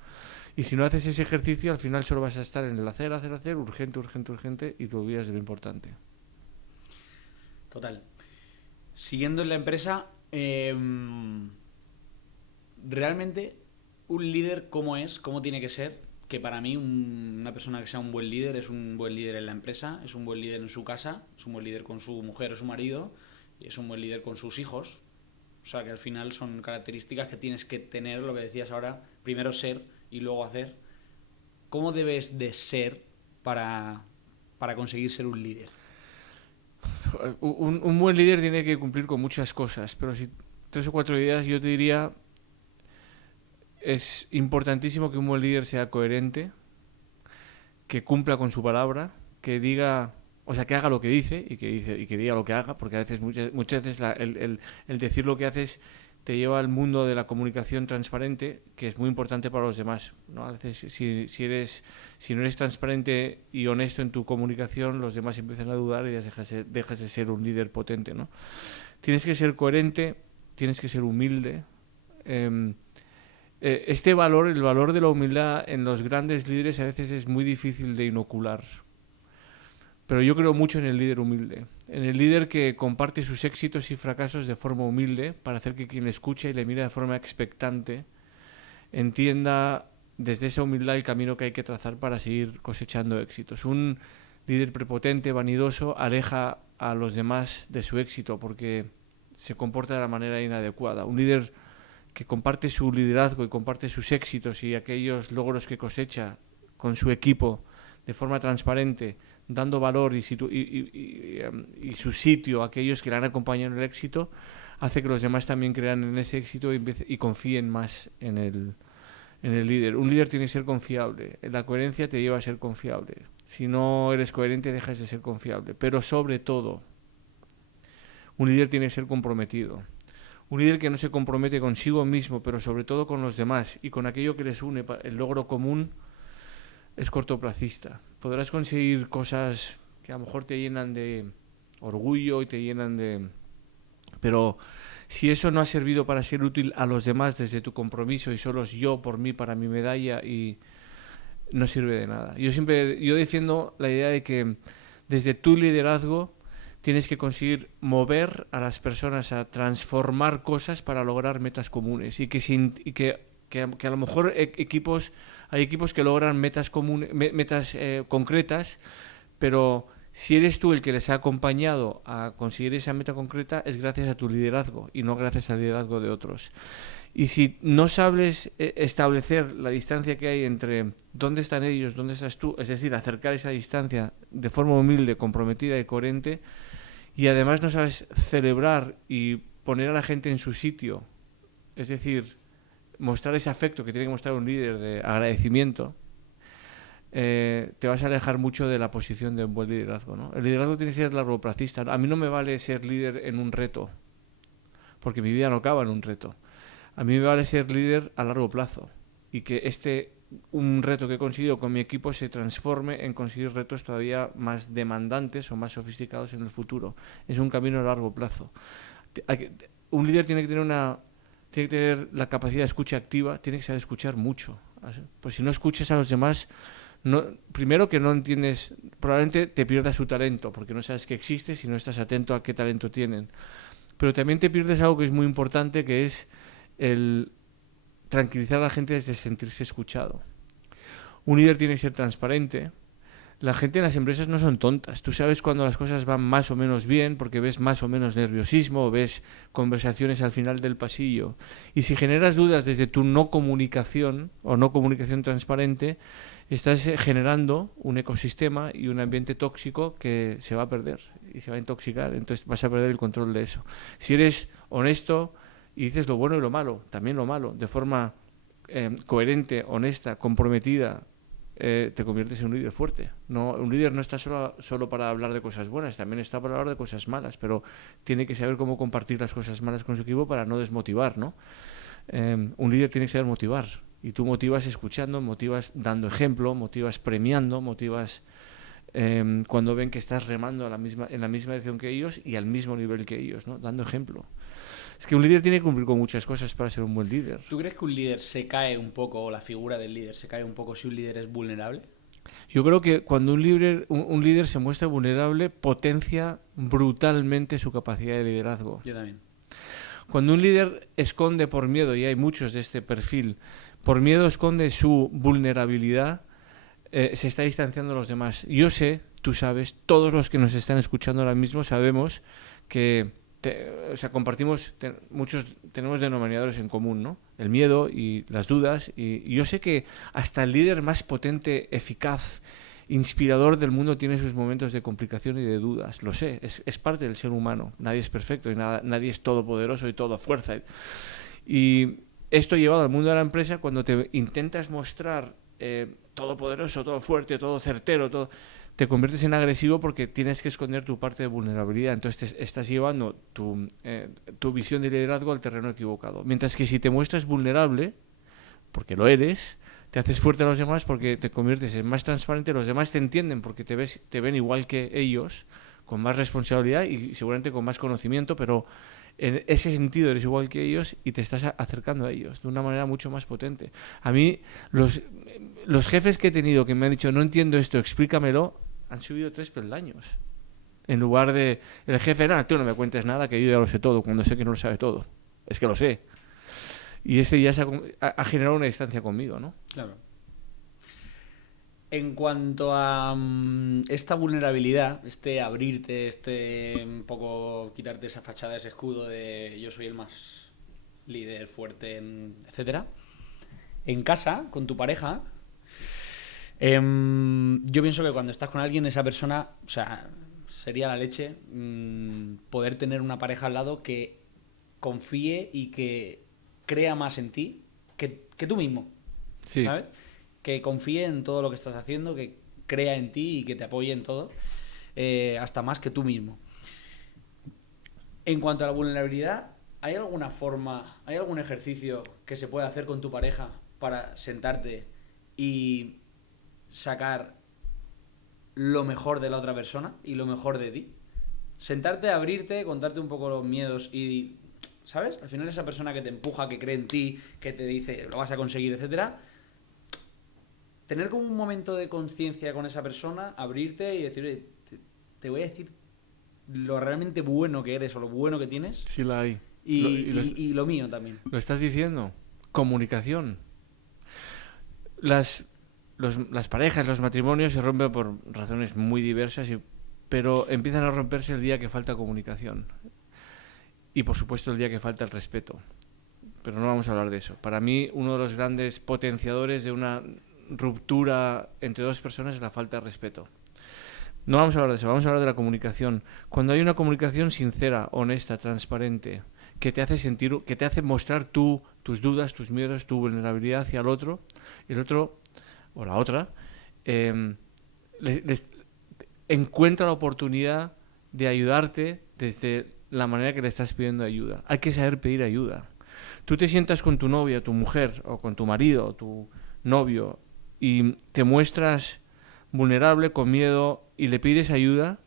Y si no haces ese ejercicio, al final solo vas a estar en el hacer, urgente y te olvidas de lo importante. Total. Siguiendo en la empresa, realmente un líder, ¿cómo tiene que ser? Que para mí una persona que sea un buen líder es un buen líder en la empresa, es un buen líder en su casa, es un buen líder con su mujer o su marido y es un buen líder con sus hijos. O sea que al final son características que tienes que tener, lo que decías ahora, primero ser y luego hacer. ¿Cómo debes de ser para conseguir ser un líder? Un buen líder tiene que cumplir con muchas cosas, pero si 3 o 4 ideas yo te diría, es importantísimo que un buen líder sea coherente, que cumpla con su palabra, que diga, o sea, que haga lo que dice y que diga lo que haga, porque a veces, muchas veces el decir lo que haces te lleva al mundo de la comunicación transparente, que es muy importante para los demás, ¿no? A veces si no eres transparente y honesto en tu comunicación, los demás empiezan a dudar y dejas de ser un líder potente, ¿no? Tienes que ser coherente, tienes que ser humilde. Este valor, el valor de la humildad en los grandes líderes a veces es muy difícil de inocular. Pero yo creo mucho en el líder humilde, en el líder que comparte sus éxitos y fracasos de forma humilde para hacer que quien le escuche y le mire de forma expectante entienda desde esa humildad el camino que hay que trazar para seguir cosechando éxitos. Un líder prepotente, vanidoso, aleja a los demás de su éxito porque se comporta de la manera inadecuada. Un líder que comparte su liderazgo y comparte sus éxitos y aquellos logros que cosecha con su equipo de forma transparente, dando valor y su sitio a aquellos que le han acompañado en el éxito, hace que los demás también crean en ese éxito y confíen más en el líder. Un líder tiene que ser confiable. La coherencia te lleva a ser confiable. Si no eres coherente, dejas de ser confiable. Pero sobre todo, un líder tiene que ser comprometido. Un líder que no se compromete consigo mismo, pero sobre todo con los demás y con aquello que les une, el logro común, es cortoplacista. Podrás conseguir cosas que a lo mejor te llenan de orgullo y te llenan de... Pero si eso no ha servido para ser útil a los demás desde tu compromiso y solo es yo por mí, para mi medalla, y no sirve de nada. Yo defiendo la idea de que desde tu liderazgo tienes que conseguir mover a las personas a transformar cosas para lograr metas comunes y que a lo mejor hay equipos que logran metas concretas, pero si eres tú el que les ha acompañado a conseguir esa meta concreta, es gracias a tu liderazgo y no gracias al liderazgo de otros. Y si no sabes establecer la distancia que hay entre dónde están ellos, dónde estás tú, es decir, acercar esa distancia de forma humilde, comprometida y coherente, y además no sabes celebrar y poner a la gente en su sitio, es decir, mostrar ese afecto que tiene que mostrar un líder de agradecimiento, te vas a alejar mucho de la posición de un buen liderazgo, ¿no? El liderazgo tiene que ser largoplacista. A mí no me vale ser líder en un reto, porque mi vida no acaba en un reto. A mí me vale ser líder a largo plazo y que un reto que he conseguido con mi equipo se transforme en conseguir retos todavía más demandantes o más sofisticados en el futuro. Es un camino a largo plazo. Un líder tiene que tener la capacidad de escucha activa, tiene que saber escuchar mucho. Pues si no escuchas a los demás, primero que no entiendes, probablemente te pierdas su talento, porque no sabes que existes y no estás atento a qué talento tienen. Pero también te pierdes algo que es muy importante, que es el tranquilizar a la gente desde sentirse escuchado. Un líder tiene que ser transparente. La gente en las empresas no son tontas. Tú sabes cuando las cosas van más o menos bien porque ves más o menos nerviosismo o ves conversaciones al final del pasillo. Y si generas dudas desde tu no comunicación o no comunicación transparente, estás generando un ecosistema y un ambiente tóxico que se va a perder y se va a intoxicar. Entonces vas a perder el control de eso. Si eres honesto y dices lo bueno y lo malo, también lo malo, de forma coherente, honesta, comprometida, te conviertes en un líder fuerte. Un líder no está solo para hablar de cosas buenas, también está para hablar de cosas malas, pero tiene que saber cómo compartir las cosas malas con su equipo para no desmotivar, ¿no? Un líder tiene que saber motivar, y tú motivas escuchando, motivas dando ejemplo, motivas premiando, motivas cuando ven que estás remando en la misma dirección que ellos y al mismo nivel que ellos, ¿no? Dando ejemplo. Es que un líder tiene que cumplir con muchas cosas para ser un buen líder. ¿Tú crees que un líder se cae un poco, o la figura del líder se cae un poco si un líder es vulnerable? Yo creo que cuando un líder se muestra vulnerable, potencia brutalmente su capacidad de liderazgo. Yo también. Cuando un líder esconde por miedo, y hay muchos de este perfil, por miedo esconde su vulnerabilidad, se está distanciando de los demás. Yo sé, tú sabes, todos los que nos están escuchando ahora mismo sabemos que muchos tenemos denominadores en común, ¿no? El miedo y las dudas, y yo sé que hasta el líder más potente, eficaz inspirador del mundo tiene sus momentos de complicación y de dudas. Lo sé, es parte del ser humano. Nadie es perfecto y nadie es todopoderoso y todo fuerza. Y esto llevado al mundo de la empresa, cuando te intentas mostrar todopoderoso, todo fuerte, todo certero, te conviertes en agresivo porque tienes que esconder tu parte de vulnerabilidad. Entonces estás llevando tu visión de liderazgo al terreno equivocado. Mientras que si te muestras vulnerable, porque lo eres, te haces fuerte a los demás porque te conviertes en más transparente, los demás te entienden porque te ven igual que ellos, con más responsabilidad y seguramente con más conocimiento, pero en ese sentido eres igual que ellos y te estás acercando a ellos de una manera mucho más potente. A mí, los jefes que he tenido que me han dicho, no entiendo esto, explícamelo, han subido 3 peldaños. En lugar de, el jefe, nada, tú no me cuentes nada, que yo ya lo sé todo, cuando sé que no lo sabe todo. Es que lo sé. Y ese ya ha generado una distancia conmigo, ¿no? Claro. En cuanto a esta vulnerabilidad, este abrirte, un poco quitarte esa fachada, ese escudo de yo soy el más líder, fuerte, etcétera. En casa, con tu pareja, yo pienso que cuando estás con alguien, esa persona, o sea, sería la leche poder tener una pareja al lado que confíe y que crea más en ti que tú mismo, sí. ¿Sabes? Que confíe en todo lo que estás haciendo, que crea en ti y que te apoye en todo, hasta más que tú mismo. En cuanto a la vulnerabilidad, ¿hay alguna forma, hay algún ejercicio que se puede hacer con tu pareja para sentarte y sacar lo mejor de la otra persona y lo mejor de ti? Sentarte, abrirte, contarte un poco los miedos y, ¿sabes? Al final esa persona que te empuja, que cree en ti, que te dice lo vas a conseguir, etcétera. Tener como un momento de conciencia con esa persona, abrirte y decir, oye, te voy a decir lo realmente bueno que eres o lo bueno que tienes. Sí la hay. Y lo mío también. Lo estás diciendo. Comunicación. Las parejas, los matrimonios se rompen por razones muy diversas, pero empiezan a romperse el día que falta comunicación. Y por supuesto el día que falta el respeto. Pero no vamos a hablar de eso. Para mí, uno de los grandes potenciadores de una ruptura entre dos personas es la falta de respeto. No vamos a hablar de eso, vamos a hablar de la comunicación. Cuando hay una comunicación sincera, honesta, transparente, que te hace sentir, que te hace mostrar tus dudas, tus miedos, tu vulnerabilidad hacia el otro o la otra, encuentra la oportunidad de ayudarte desde la manera que le estás pidiendo ayuda. Hay que saber pedir ayuda. Tú te sientas con tu novia, tu mujer, o con tu marido, o tu novio, y te muestras vulnerable, con miedo, y le pides ayuda,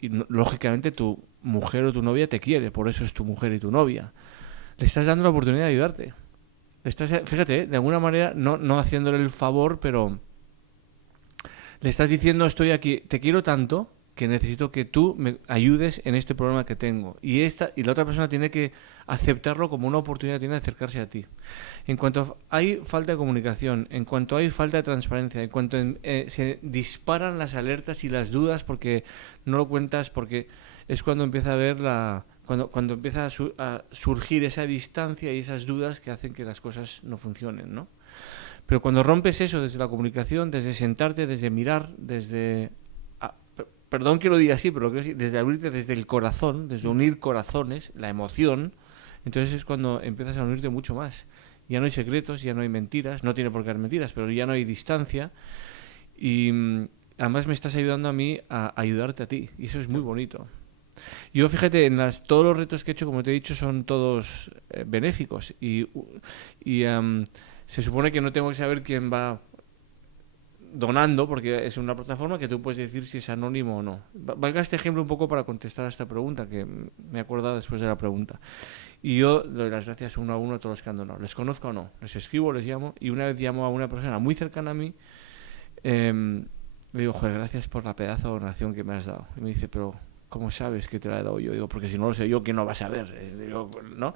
y lógicamente tu mujer o tu novia te quiere, por eso es tu mujer y tu novia. Le estás dando la oportunidad de ayudarte. Fíjate, de alguna manera, no haciéndole el favor, pero le estás diciendo, estoy aquí, te quiero tanto que necesito que tú me ayudes en este problema que tengo. Y la otra persona tiene que aceptarlo como una oportunidad, tiene que acercarse a ti. En cuanto hay falta de comunicación, en cuanto hay falta de transparencia, en cuanto se disparan las alertas y las dudas porque no lo cuentas, porque es cuando empieza a ver cuando empieza a surgir esa distancia y esas dudas que hacen que las cosas no funcionen, ¿no? Pero cuando rompes eso desde la comunicación, desde sentarte, desde mirar, perdón que lo diga así, pero creo que desde abrirte desde el corazón, desde unir corazones, la emoción, entonces es cuando empiezas a unirte mucho más. Ya no hay secretos, ya no hay mentiras, no tiene por qué haber mentiras, pero ya no hay distancia. Y además me estás ayudando a mí a ayudarte a ti, y eso es muy bonito. Yo, fíjate, todos los retos que he hecho, como te he dicho, son todos benéficos. Y se supone que no tengo que saber quién va donando, porque es una plataforma que tú puedes decir si es anónimo o no. Valga este ejemplo un poco para contestar a esta pregunta, que me he acordado después de la pregunta. Y yo doy las gracias uno a uno a todos los que han donado. Les conozco o no, les escribo, les llamo, y una vez llamo a una persona muy cercana a mí, le digo, joder, gracias por la pedazo de donación que me has dado. Y me dice, pero ¿cómo sabes que te la he dado yo? Digo, porque si no lo sé yo, ¿quién no va a saber? Digo, ¿no?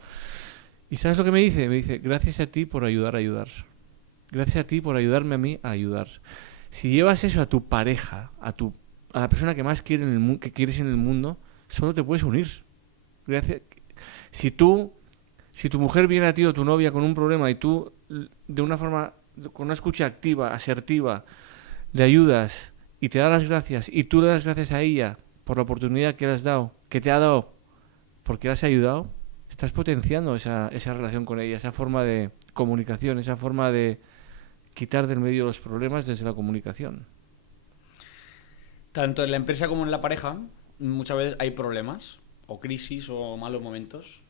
¿Y sabes lo que me dice? Me dice, gracias a ti por ayudar a ayudar. Gracias a ti por ayudarme a mí a ayudar. Si llevas eso a tu pareja, a la persona que más que quieres en el mundo, solo te puedes unir. Gracias. Si tu mujer viene a ti o tu novia con un problema y tú de una forma, con una escucha activa, asertiva, le ayudas y te da las gracias y tú le das gracias a ella por la oportunidad que le has dado, que te ha dado porque le has ayudado, estás potenciando esa relación con ella, esa forma de comunicación, esa forma de quitar del medio los problemas desde la comunicación. Tanto en la empresa como en la pareja, muchas veces hay problemas, o crisis, o malos momentos.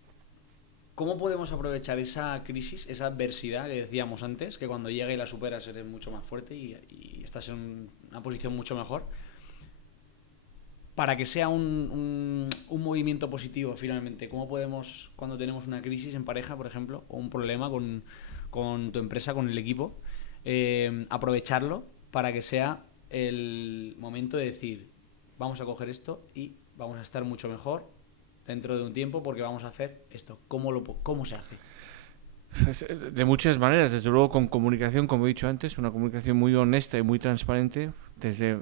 ¿Cómo podemos aprovechar esa crisis, esa adversidad que decíamos antes, que cuando llega y la superas eres mucho más fuerte y estás en una posición mucho mejor, para que sea un movimiento positivo finalmente? ¿Cómo podemos, cuando tenemos una crisis en pareja, por ejemplo, o un problema con tu empresa, con el equipo, aprovecharlo para que sea el momento de decir, vamos a coger esto y vamos a estar mucho mejor dentro de un tiempo porque vamos a hacer esto? ¿Cómo se hace? De muchas maneras, desde luego con comunicación, como he dicho antes, una comunicación muy honesta y muy transparente, desde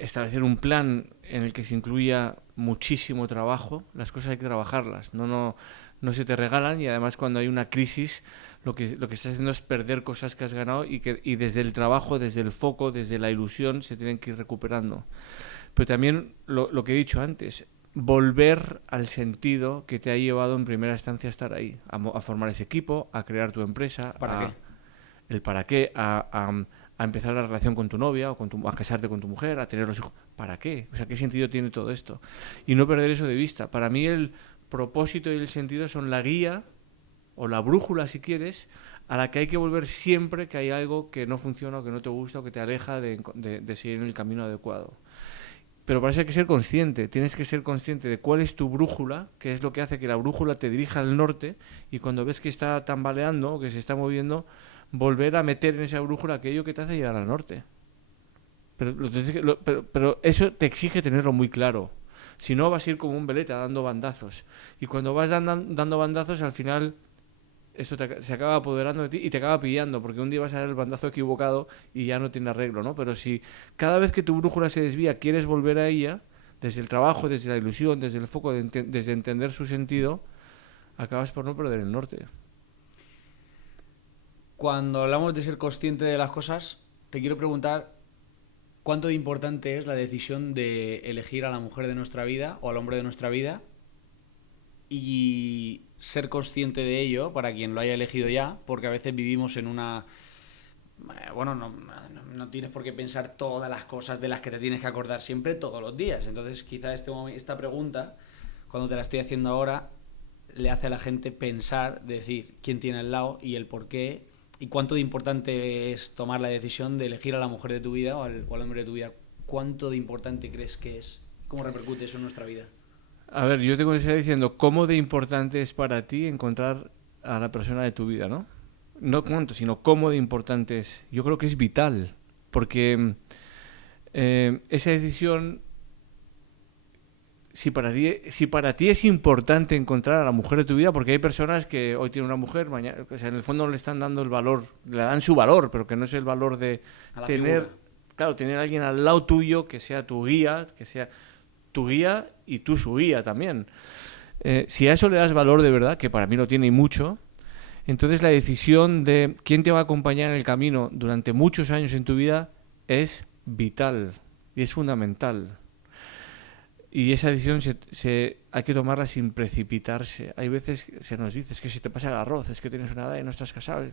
establecer un plan en el que se incluya muchísimo trabajo. Las cosas hay que trabajarlas, no se te regalan, y además cuando hay una crisis lo que estás haciendo es perder cosas que has ganado y desde el trabajo, desde el foco, desde la ilusión se tienen que ir recuperando. Pero también lo que he dicho antes, volver al sentido que te ha llevado en primera instancia a estar ahí, a formar ese equipo, a crear tu empresa. ¿Para qué? El para qué, a empezar la relación con tu novia o a casarte con tu mujer, a tener los hijos. ¿Para qué? O sea, ¿qué sentido tiene todo esto? Y no perder eso de vista. Para mí el propósito y el sentido son la guía o la brújula, si quieres, a la que hay que volver siempre que hay algo que no funciona o que no te gusta o que te aleja de seguir en el camino adecuado. Pero para eso hay que ser consciente. Tienes que ser consciente de cuál es tu brújula, que es lo que hace que la brújula te dirija al norte, y cuando ves que está tambaleando o que se está moviendo, volver a meter en esa brújula aquello que te hace llegar al norte. Pero eso te exige tenerlo muy claro. Si no, vas a ir como un veleta dando bandazos. Y cuando vas dando bandazos, al final esto se acaba apoderando de ti y te acaba pillando, porque un día vas a dar el bandazo equivocado y ya no tiene arreglo, ¿no? Pero si cada vez que tu brújula se desvía quieres volver a ella, desde el trabajo, desde la ilusión, desde el foco, desde entender su sentido, acabas por no perder el norte. Cuando hablamos de ser consciente de las cosas, te quiero preguntar cuánto de importante es la decisión de elegir a la mujer de nuestra vida o al hombre de nuestra vida, y ser consciente de ello para quien lo haya elegido ya, porque a veces vivimos en una... Bueno, no tienes por qué pensar todas las cosas de las que te tienes que acordar siempre todos los días. Entonces quizá esta pregunta, cuando te la estoy haciendo ahora, le hace a la gente pensar, decir quién tiene al lado y el por qué, y cuánto de importante es tomar la decisión de elegir a la mujer de tu vida o al hombre de tu vida. ¿Cuánto de importante crees que es? ¿Cómo repercute eso en nuestra vida? A ver, yo tengo que estar diciendo cómo de importante es para ti encontrar a la persona de tu vida, ¿no? No cuánto, sino cómo de importante es. Yo creo que es vital, porque esa decisión, si para ti es importante encontrar a la mujer de tu vida, porque hay personas que hoy tienen una mujer, mañana, o sea, en el fondo no le están dando el valor, le dan su valor, pero que no es el valor de tener, claro, tener a alguien al lado tuyo que sea tu guía, y tú su guía también. Si a eso le das valor de verdad, que para mí lo tiene y mucho, entonces la decisión de quién te va a acompañar en el camino durante muchos años en tu vida es vital y es fundamental. Y esa decisión hay que tomarla sin precipitarse. Hay veces que se nos dice, es que si te pasa el arroz, es que tienes una edad y no estás casado.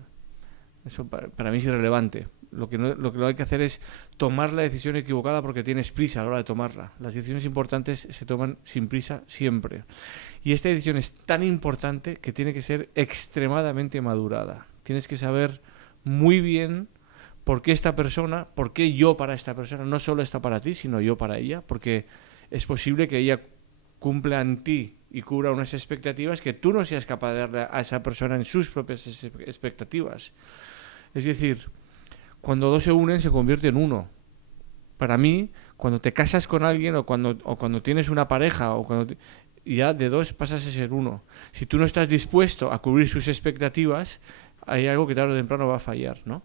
Eso para mí es irrelevante. Lo que no hay que hacer es tomar la decisión equivocada porque tienes prisa a la hora de tomarla. Las decisiones importantes se toman sin prisa siempre. Y esta decisión es tan importante que tiene que ser extremadamente madurada. Tienes que saber muy bien por qué yo para esta persona, no solo está para ti, sino yo para ella, porque es posible que ella cumpla en ti y cubra unas expectativas que tú no seas capaz de darle a esa persona en sus propias expectativas. Es decir, cuando dos se unen se convierte en uno. Para mí, cuando te casas con alguien o cuando tienes una pareja ya de dos pasas a ser uno. Si tú no estás dispuesto a cubrir sus expectativas, hay algo que tarde o temprano va a fallar, ¿no?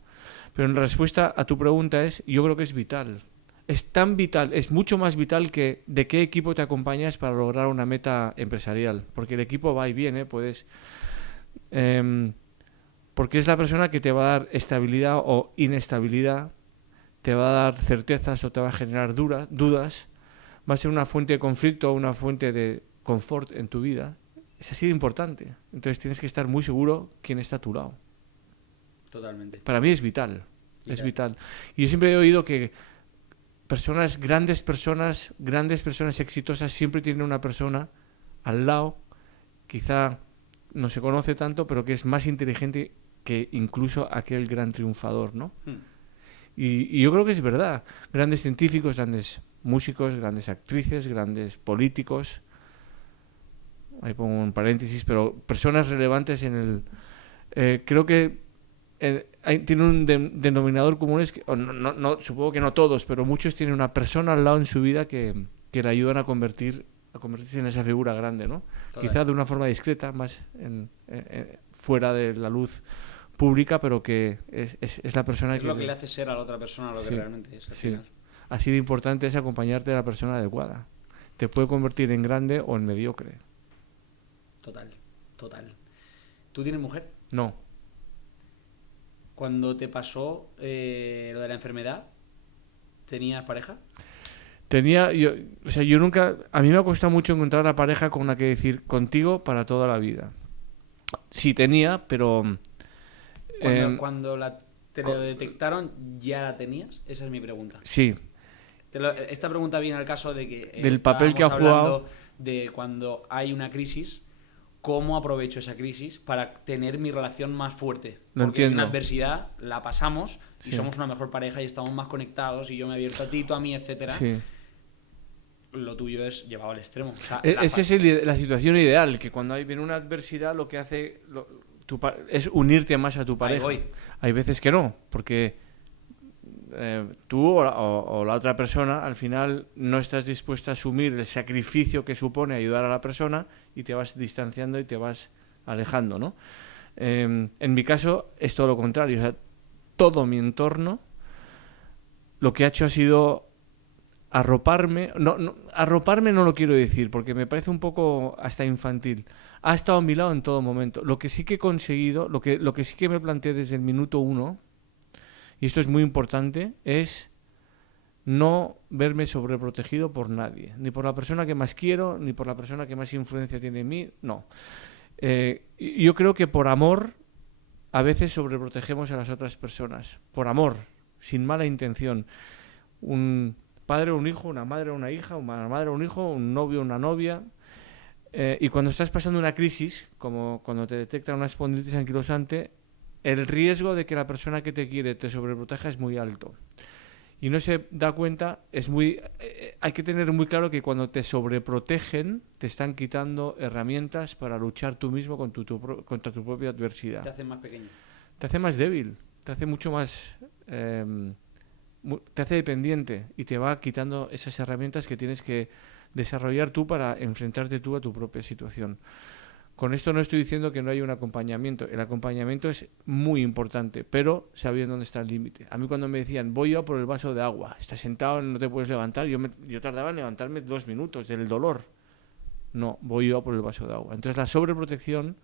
Pero en respuesta a tu pregunta yo creo que es vital. Es tan vital, es mucho más vital que de qué equipo te acompañas para lograr una meta empresarial. Porque el equipo va y viene, porque es la persona que te va a dar estabilidad o inestabilidad, te va a dar certezas o te va a generar dudas, va a ser una fuente de conflicto o una fuente de confort en tu vida. Es así de importante. Entonces tienes que estar muy seguro quién está a tu lado. Totalmente. Para mí es vital. Es vital. Y yo siempre he oído que grandes personas exitosas siempre tienen una persona al lado, quizá no se conoce tanto, pero que es más inteligente que incluso aquel gran triunfador, ¿no? Y yo creo que es verdad. Grandes científicos, grandes músicos, grandes actrices, grandes políticos, ahí pongo un paréntesis, pero personas relevantes en el... creo que tiene un denominador común, es que, supongo que no todos, pero muchos tienen una persona al lado en su vida que le ayudan a convertirse en esa figura grande, ¿no? Quizá de una forma discreta, más fuera de la luz pública, pero que es la persona es lo que le hace ser a la otra persona lo que realmente es al final. Así de importante es acompañarte de la persona adecuada. Te puede convertir en grande o en mediocre. Total. ¿Tú tienes mujer? No. Cuando te pasó lo de la enfermedad, ¿tenías pareja? Yo nunca... A mí me ha costado mucho encontrar la pareja con la que decir contigo para toda la vida. Sí tenía, pero... Cuando te lo detectaron, ¿ya la tenías? Esa es mi pregunta. Sí. Esta pregunta viene al caso de que... del papel que ha jugado... De cuando hay una crisis, ¿cómo aprovecho esa crisis para tener mi relación más fuerte? Lo Porque entiendo. en adversidad la pasamos y Sí. somos una mejor pareja y estamos más conectados y yo me he abierto a ti, tú a mí, etcétera. Sí. Lo tuyo es llevado al extremo. O sea, Esa es la situación ideal, que cuando viene una adversidad lo que hace es unirte más a tu pareja. voy. Hay veces que no, porque tú o la otra persona al final no estás dispuesta a asumir el sacrificio que supone ayudar a la persona y te vas distanciando y te vas alejando, ¿no? En mi caso es todo lo contrario. O sea, todo mi entorno lo que ha hecho ha sido arroparme. Arroparme no lo quiero decir porque me parece un poco hasta infantil. Ha estado a mi lado en todo momento. Lo que sí que he conseguido, lo que sí que me planteé desde el minuto 1, y esto es muy importante, es no verme sobreprotegido por nadie. Ni por la persona que más quiero, ni por la persona que más influencia tiene en mí, no. Yo creo que por amor a veces sobreprotegemos a las otras personas. Por amor, sin mala intención. Un padre o un hijo, una madre o una hija, una madre o un hijo, un novio o una novia. Y cuando estás pasando una crisis, como cuando te detectan una espondilitis anquilosante, el riesgo de que la persona que te quiere te sobreproteja es muy alto. Y no se da cuenta, hay que tener muy claro que cuando te sobreprotegen, te están quitando herramientas para luchar tú mismo contra tu propia adversidad. Te hace más pequeño. Te hace más débil, te hace mucho más... te hace dependiente y te va quitando esas herramientas que tienes que desarrollar tú para enfrentarte tú a tu propia situación. Con esto no estoy diciendo que no haya un acompañamiento. El acompañamiento es muy importante, pero sabiendo dónde está el límite. A mí cuando me decían, voy yo por el vaso de agua, estás sentado, no te puedes levantar, yo tardaba en levantarme 2 minutos del dolor. No, voy yo por el vaso de agua. Entonces la sobreprotección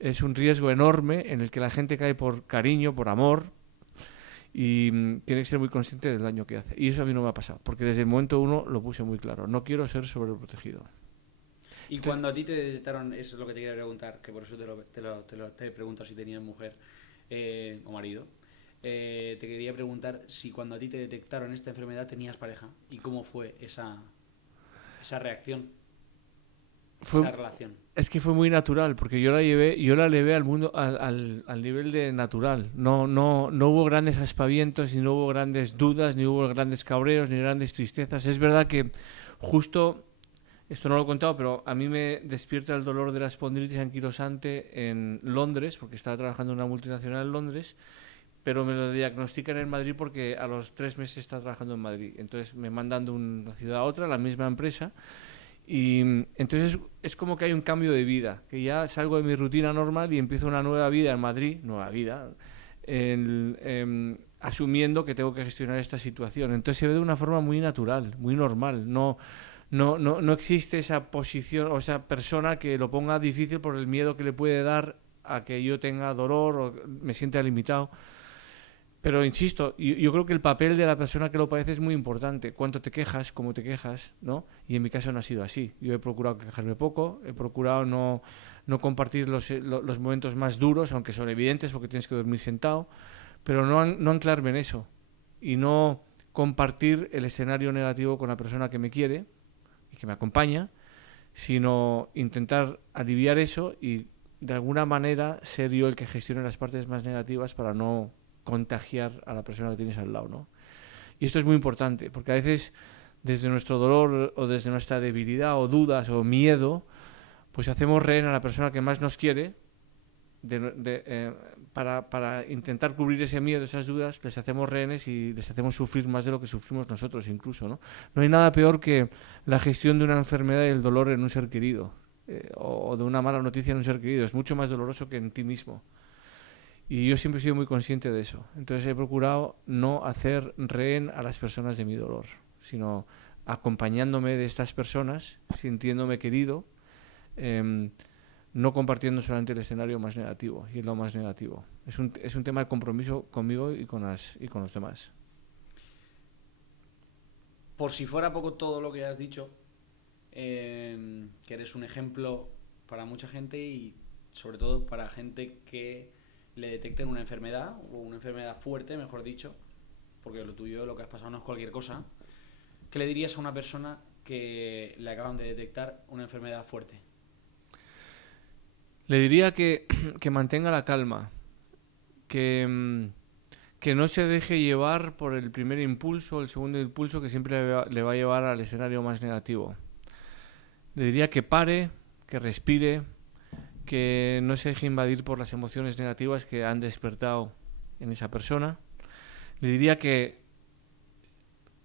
es un riesgo enorme en el que la gente cae por cariño, por amor, y tiene que ser muy consciente del daño que hace. Y eso a mí no me ha pasado, porque desde el momento 1 lo puse muy claro. No quiero ser sobreprotegido. Y cuando a ti te detectaron, eso es lo que te quería preguntar, que por eso te pregunto si tenías mujer o marido, te quería preguntar si cuando a ti te detectaron esta enfermedad tenías pareja y cómo fue esa reacción, esa relación. Es que fue muy natural, porque yo la llevé al mundo al nivel de natural. No hubo grandes aspavientos, ni no hubo grandes dudas, ni hubo grandes cabreos, ni grandes tristezas. Es verdad que justo... Esto no lo he contado, pero a mí me despierta el dolor de la espondilitis anquilosante en Londres, porque estaba trabajando en una multinacional en Londres, pero me lo diagnostican en Madrid porque a los 3 meses estaba trabajando en Madrid. Entonces me mandan de una ciudad a otra, la misma empresa, y entonces es como que hay un cambio de vida, que ya salgo de mi rutina normal y empiezo una nueva vida en Madrid, asumiendo que tengo que gestionar esta situación. Entonces se ve de una forma muy natural, muy normal, no existe esa posición o esa persona que lo ponga difícil por el miedo que le puede dar a que yo tenga dolor o me sienta limitado. Pero insisto, yo creo que el papel de la persona que lo padece es muy importante. Cuánto te quejas, cómo te quejas, ¿no? Y en mi caso no ha sido así. Yo he procurado quejarme poco, he procurado no compartir los momentos más duros, aunque son evidentes porque tienes que dormir sentado, pero no anclarme en eso y no compartir el escenario negativo con la persona que me quiere y que me acompaña, sino intentar aliviar eso y de alguna manera ser yo el que gestione las partes más negativas para no contagiar a la persona que tienes al lado, ¿no? Y esto es muy importante, porque a veces desde nuestro dolor o desde nuestra debilidad o dudas o miedo, pues hacemos rehén a la persona que más nos quiere para intentar cubrir ese miedo, esas dudas, les hacemos rehenes y les hacemos sufrir más de lo que sufrimos nosotros incluso, ¿no? No hay nada peor que la gestión de una enfermedad y el dolor en un ser querido, o de una mala noticia en un ser querido. Es mucho más doloroso que en ti mismo. Y yo siempre he sido muy consciente de eso. Entonces he procurado no hacer rehén a las personas de mi dolor, sino acompañándome de estas personas, sintiéndome querido, no compartiendo solamente el escenario más negativo y lo más negativo. Es un tema de compromiso conmigo y con los demás. Por si fuera poco todo lo que has dicho, que eres un ejemplo para mucha gente y sobre todo para gente que le detecten una enfermedad o una enfermedad fuerte, mejor dicho, porque lo tuyo, lo que has pasado no es cualquier cosa. ¿Qué le dirías a una persona que le acaban de detectar una enfermedad fuerte? Le diría que mantenga la calma, que no se deje llevar por el primer impulso o el segundo impulso que siempre le va a llevar al escenario más negativo. Le diría que pare, que respire, que no se deje invadir por las emociones negativas que han despertado en esa persona. Le diría que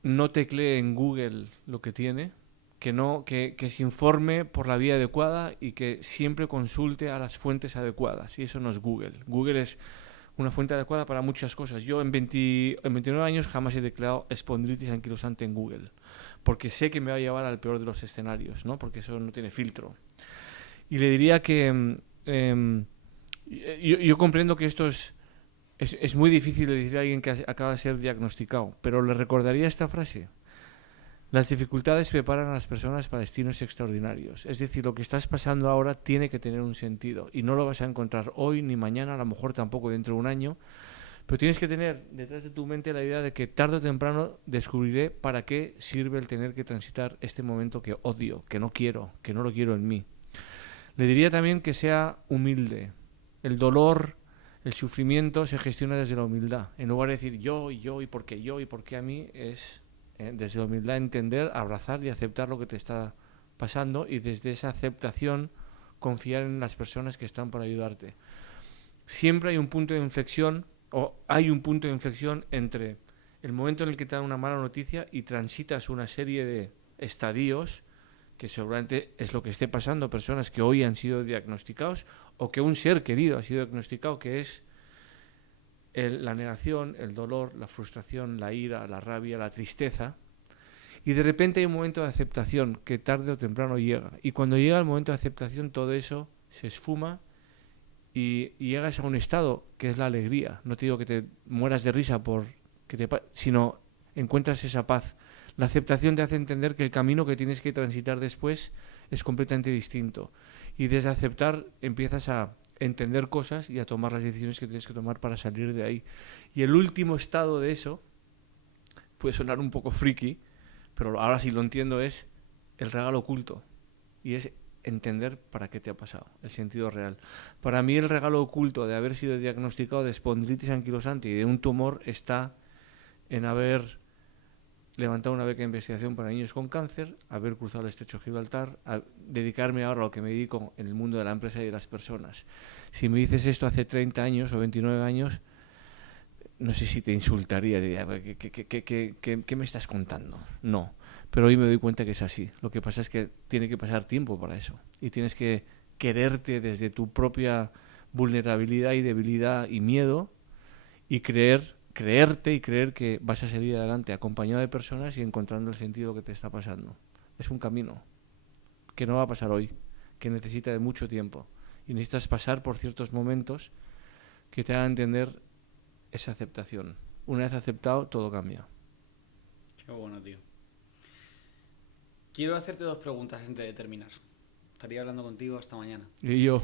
no teclee en Google lo que tiene, que se informe por la vía adecuada y que siempre consulte a las fuentes adecuadas. Y eso no es Google. Google es una fuente adecuada para muchas cosas. Yo en 29 años jamás he declarado espondilitis anquilosante en Google, porque sé que me va a llevar al peor de los escenarios, ¿no? Porque eso no tiene filtro. Y le diría que yo comprendo que esto es muy difícil de decir a alguien que acaba de ser diagnosticado, pero le recordaría esta frase: las dificultades preparan a las personas para destinos extraordinarios. Es decir, lo que estás pasando ahora tiene que tener un sentido y no lo vas a encontrar hoy ni mañana, a lo mejor tampoco dentro de un año, pero tienes que tener detrás de tu mente la idea de que tarde o temprano descubriré para qué sirve el tener que transitar este momento que odio, que no quiero, que no lo quiero en mí. Le diría también que sea humilde. El dolor, el sufrimiento se gestiona desde la humildad. En lugar de decir yo y por qué a mí, es desde la humildad entender, abrazar y aceptar lo que te está pasando y desde esa aceptación confiar en las personas que están para ayudarte. Siempre hay un punto de inflexión entre el momento en el que te dan una mala noticia y transitas una serie de estadios que seguramente es lo que esté pasando a personas que hoy han sido diagnosticados o que un ser querido ha sido diagnosticado, que es la negación, el dolor, la frustración, la ira, la rabia, la tristeza. Y de repente hay un momento de aceptación que tarde o temprano llega. Y cuando llega el momento de aceptación, todo eso se esfuma y llegas a un estado que es la alegría. No te digo que te mueras de risa sino encuentras esa paz. La aceptación te hace entender que el camino que tienes que transitar después es completamente distinto. Y desde aceptar empiezas a entender cosas y a tomar las decisiones que tienes que tomar para salir de ahí. Y el último estado de eso puede sonar un poco friki, pero ahora sí lo entiendo, es el regalo oculto. Y es entender para qué te ha pasado, el sentido real. Para mí el regalo oculto de haber sido diagnosticado de espondilitis anquilosante y de un tumor está en haber levantado una beca de investigación para niños con cáncer, haber cruzado el estrecho de Gibraltar, a dedicarme ahora a lo que me dedico en el mundo de la empresa y de las personas. Si me dices esto hace 30 años o 29 años, no sé si te insultaría, diría, ¿qué me estás contando? No, pero hoy me doy cuenta que es así. Lo que pasa es que tiene que pasar tiempo para eso y tienes que quererte desde tu propia vulnerabilidad y debilidad y miedo y creerte y creer que vas a salir adelante acompañado de personas y encontrando el sentido que te está pasando. Es un camino que no va a pasar hoy, que necesita de mucho tiempo y necesitas pasar por ciertos momentos que te hagan entender esa aceptación. una vez aceptado, todo cambia. Qué bueno, tío. Quiero hacerte 2 preguntas antes de terminar. Estaría hablando contigo hasta mañana. Y yo.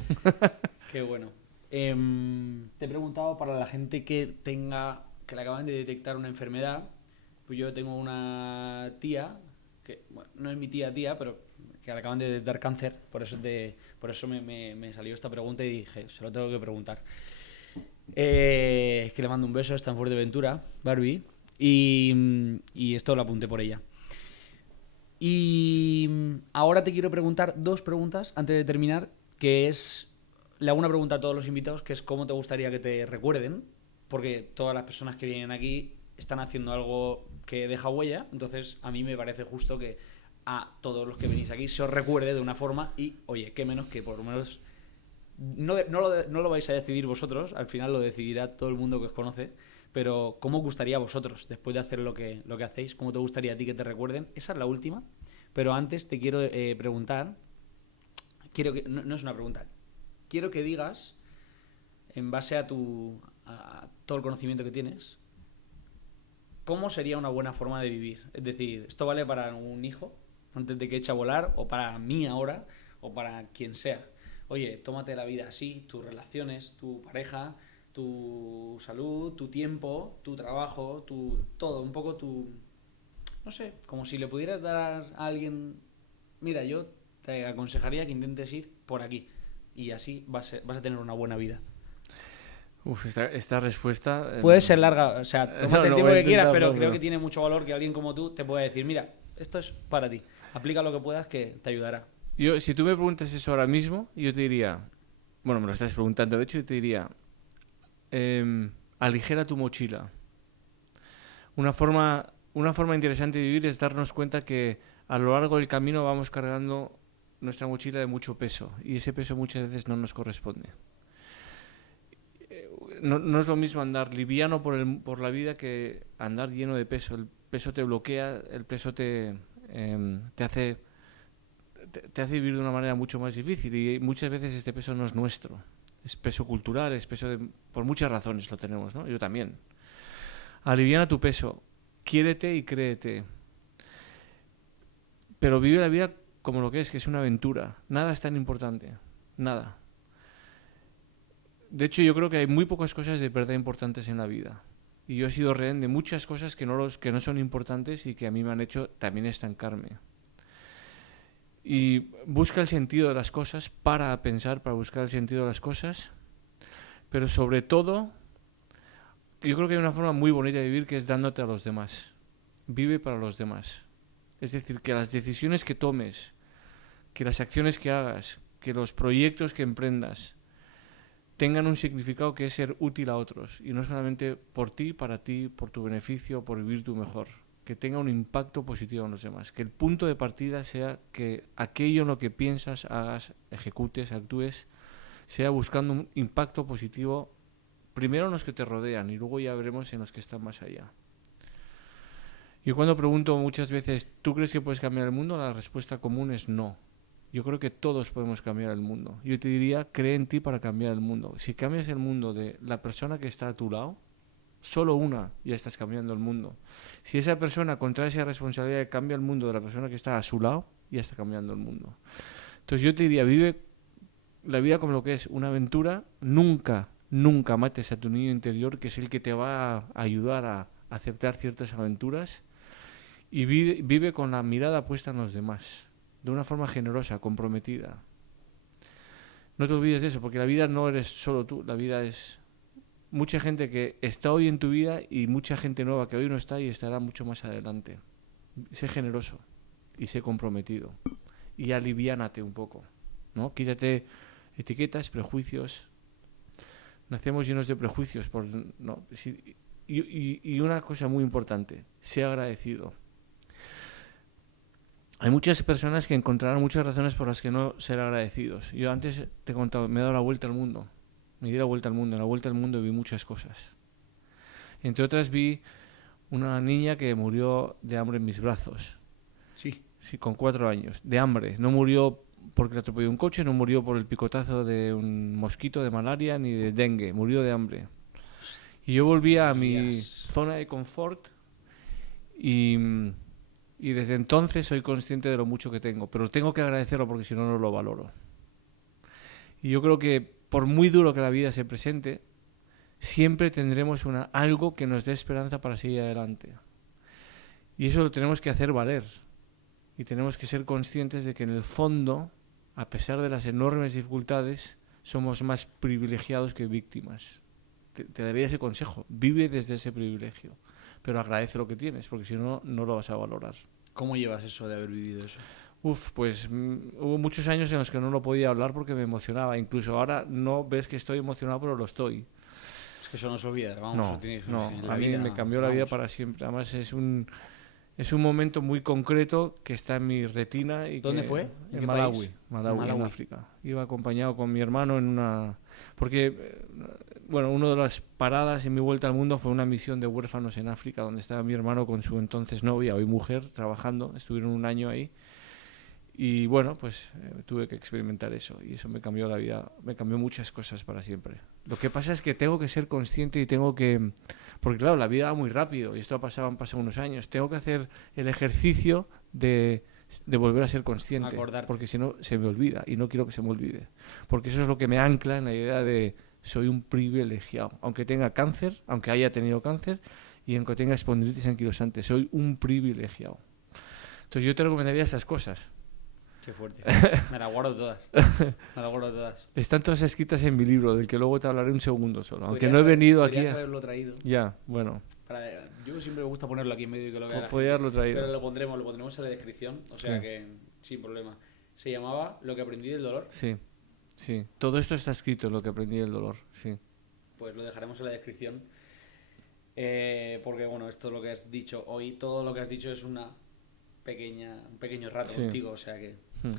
Qué bueno. Te he preguntado para la gente que le acaban de detectar una enfermedad. Pues yo tengo una tía, que bueno, no es mi tía, pero que le acaban de dar cáncer. Por eso me salió esta pregunta y dije, se lo tengo que preguntar. Es que le mando un beso, está en Fuerteventura, Barbie. Y esto lo apunté por ella. Y ahora te quiero preguntar 2 preguntas antes de terminar, que es, le hago una pregunta a todos los invitados, que es cómo te gustaría que te recuerden, porque todas las personas que vienen aquí están haciendo algo que deja huella, entonces a mí me parece justo que a todos los que venís aquí se os recuerde de una forma y, oye, qué menos que por lo menos no lo vais a decidir vosotros, al final lo decidirá todo el mundo que os conoce, pero ¿cómo os gustaría a vosotros, después de hacer lo que hacéis, cómo te gustaría a ti que te recuerden? Esa es la última, pero antes te quiero preguntar, no es una pregunta, quiero que digas, en base a todo el conocimiento que tienes, ¿cómo sería una buena forma de vivir? Es decir, esto vale para un hijo, antes de que eche a volar, o para mí ahora, o para quien sea. Oye, tómate la vida así, tus relaciones, tu pareja, tu salud, tu tiempo, tu trabajo, todo, un poco no sé, como si le pudieras dar a alguien, mira, yo te aconsejaría que intentes ir por aquí, y así vas a tener una buena vida. Uf, esta respuesta... Puede ser larga, o sea, tómate el tiempo que quieras, pero creo pero que tiene mucho valor que alguien como tú te pueda decir, mira, esto es para ti, aplica lo que puedas que te ayudará. Si tú me preguntas eso ahora mismo, yo te diría... Bueno, me lo estás preguntando, de hecho, yo te diría... aligera tu mochila. Una forma interesante de vivir es darnos cuenta que a lo largo del camino vamos cargando nuestra mochila de mucho peso, y ese peso muchas veces no nos corresponde. No es lo mismo andar liviano por la vida que andar lleno de peso. El peso te bloquea, el peso te hace vivir de una manera mucho más difícil, y muchas veces este peso no es nuestro. Es peso cultural, es peso por muchas razones lo tenemos, ¿no? Yo también. Aliviana tu peso, quiérete y créete. Pero vive la vida como lo que es una aventura. Nada es tan importante, nada. De hecho, yo creo que hay muy pocas cosas de verdad importantes en la vida. Y yo he sido rehén de muchas cosas que no son importantes y que a mí me han hecho también estancarme. Y busca el sentido de las cosas, para pensar, para buscar el sentido de las cosas. Pero sobre todo, yo creo que hay una forma muy bonita de vivir, que es dándote a los demás. Vive para los demás. Es decir, que las decisiones que tomes, que las acciones que hagas, que los proyectos que emprendas, tengan un significado que es ser útil a otros, y no solamente por ti, para ti, por tu beneficio, por vivir tú mejor, que tenga un impacto positivo en los demás, que el punto de partida sea que aquello en lo que piensas, hagas, ejecutes, actúes, sea buscando un impacto positivo primero en los que te rodean y luego ya veremos en los que están más allá. Yo cuando pregunto muchas veces, ¿tú crees que puedes cambiar el mundo?, la respuesta común es no. Yo creo que todos podemos cambiar el mundo. Yo te diría, cree en ti para cambiar el mundo. Si cambias el mundo de la persona que está a tu lado, solo una, ya estás cambiando el mundo. Si esa persona contrae esa responsabilidad de cambiar el mundo de la persona que está a su lado, ya está cambiando el mundo. Entonces yo te diría, vive la vida como lo que es, una aventura. Nunca mates a tu niño interior, que es el que te va a ayudar a aceptar ciertas aventuras. Y vive con la mirada puesta en los demás, de una forma generosa, comprometida. No te olvides de eso, porque la vida no eres solo tú, la vida es mucha gente que está hoy en tu vida y mucha gente nueva que hoy no está y estará mucho más adelante. Sé generoso y sé comprometido y aliviánate un poco, ¿no? Quítate etiquetas, prejuicios. Nacemos llenos de prejuicios, ¿no? Y una cosa muy importante, sé agradecido. Hay muchas personas que encontrarán muchas razones por las que no ser agradecidos. Yo antes te he contado, me he dado la vuelta al mundo. Me di la vuelta al mundo. En la vuelta al mundo vi muchas cosas. Entre otras vi una niña que murió de hambre en mis brazos. Sí, con 4 años. De hambre. No murió porque le atropelló un coche, no murió por el picotazo de un mosquito de malaria ni de dengue. Murió de hambre. Y yo volvía a mi... zona de confort y desde entonces soy consciente de lo mucho que tengo, pero tengo que agradecerlo porque si no, no lo valoro. Y yo creo que por muy duro que la vida se presente, siempre tendremos algo que nos dé esperanza para seguir adelante. Y eso lo tenemos que hacer valer. Y tenemos que ser conscientes de que en el fondo, a pesar de las enormes dificultades, somos más privilegiados que víctimas. Te daría ese consejo, vive desde ese privilegio, pero agradece lo que tienes, porque si no, no lo vas a valorar. ¿Cómo llevas eso de haber vivido eso? Pues hubo muchos años en los que no lo podía hablar porque me emocionaba. Incluso ahora no ves que estoy emocionado, pero lo estoy. Es que eso no se olvida, vamos. No, eso tienes, no, en la a mí vida, me cambió la vida vamos. para siempre. Además es un momento muy concreto que está en mi retina. Y ¿Dónde que, fue? ¿En En qué Malawi, país? Malawi, en África. Iba acompañado con mi hermano en una... Porque, bueno, una de las paradas en mi vuelta al mundo fue una misión de huérfanos en África, donde estaba mi hermano con su entonces novia, hoy mujer, trabajando. Estuvieron un año ahí. Y bueno, pues tuve que experimentar eso y eso me cambió la vida, me cambió muchas cosas para siempre. Lo que pasa es que tengo que ser consciente y tengo que... Porque claro, la vida va muy rápido y esto han pasado unos años. Tengo que hacer el ejercicio de volver a ser consciente. Acordarte. Porque si no, se me olvida y no quiero que se me olvide. Porque eso es lo que me ancla en la idea de soy un privilegiado. Aunque tenga cáncer, aunque haya tenido cáncer y aunque tenga espondilitis anquilosante, soy un privilegiado. Entonces yo te recomendaría esas cosas. Qué fuerte. Me las guardo todas. Me las guardo todas. Están todas escritas en mi libro, del que luego te hablaré un segundo solo. Aunque no he venido aquí. Podrías haberlo traído. Ya, bueno. Yo siempre me gusta ponerlo aquí en medio y que lo vea la Podría gente. haberlo traído. Pero lo pondremos en la descripción, o sea Sí. que sin problema. Se llamaba Lo que aprendí del dolor. Sí, sí. Todo esto está escrito, lo que aprendí del dolor. Sí. Pues lo dejaremos en la descripción. Porque bueno, esto es lo que has dicho hoy. Todo lo que has dicho es un pequeño rato Sí. contigo, o sea que... Hmm.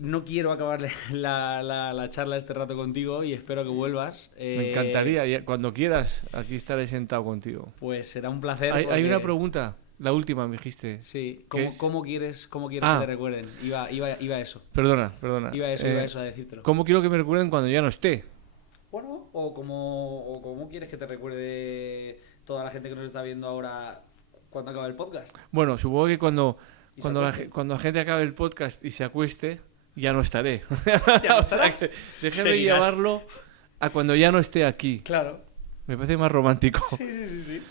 No quiero acabar la charla este rato contigo y espero que vuelvas. Me encantaría, cuando quieras, aquí estaré sentado contigo. Pues será un placer. Hay porque- una pregunta, la última me dijiste. Sí, ¿Qué es? ¿cómo quieres Ah. que te recuerden? Iba a eso. Perdona. Iba a eso a decírtelo. ¿Cómo quiero que me recuerden cuando ya no esté? Bueno, o cómo quieres que te recuerde toda la gente que nos está viendo ahora cuando acabe el podcast. Bueno, supongo que cuando Y se la acueste. gente acabe el podcast y se acueste, ya no estaré. Ya no O sea estarás. que déjame Seguirás. llevarlo a cuando ya no esté aquí. Claro. Me parece más romántico. Sí.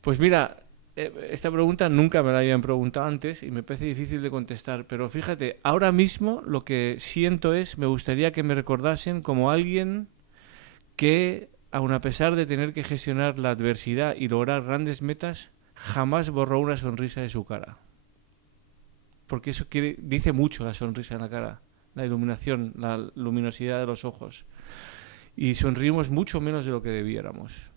Pues mira, esta pregunta nunca me la habían preguntado antes y me parece difícil de contestar, pero fíjate, ahora mismo lo que siento es, me gustaría que me recordasen como alguien que, aun a pesar de tener que gestionar la adversidad y lograr grandes metas, jamás borró una sonrisa de su cara. Porque eso dice mucho la sonrisa en la cara, la iluminación, la luminosidad de los ojos. Y sonrimos mucho menos de lo que debiéramos.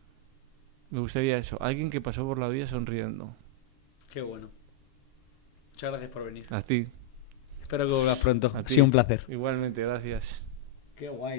Me gustaría eso, alguien que pasó por la vida sonriendo. Qué bueno. Muchas gracias por venir. A ti. Espero que vuelvas pronto. A Ha ti. sido un placer. Igualmente, gracias. Qué guay.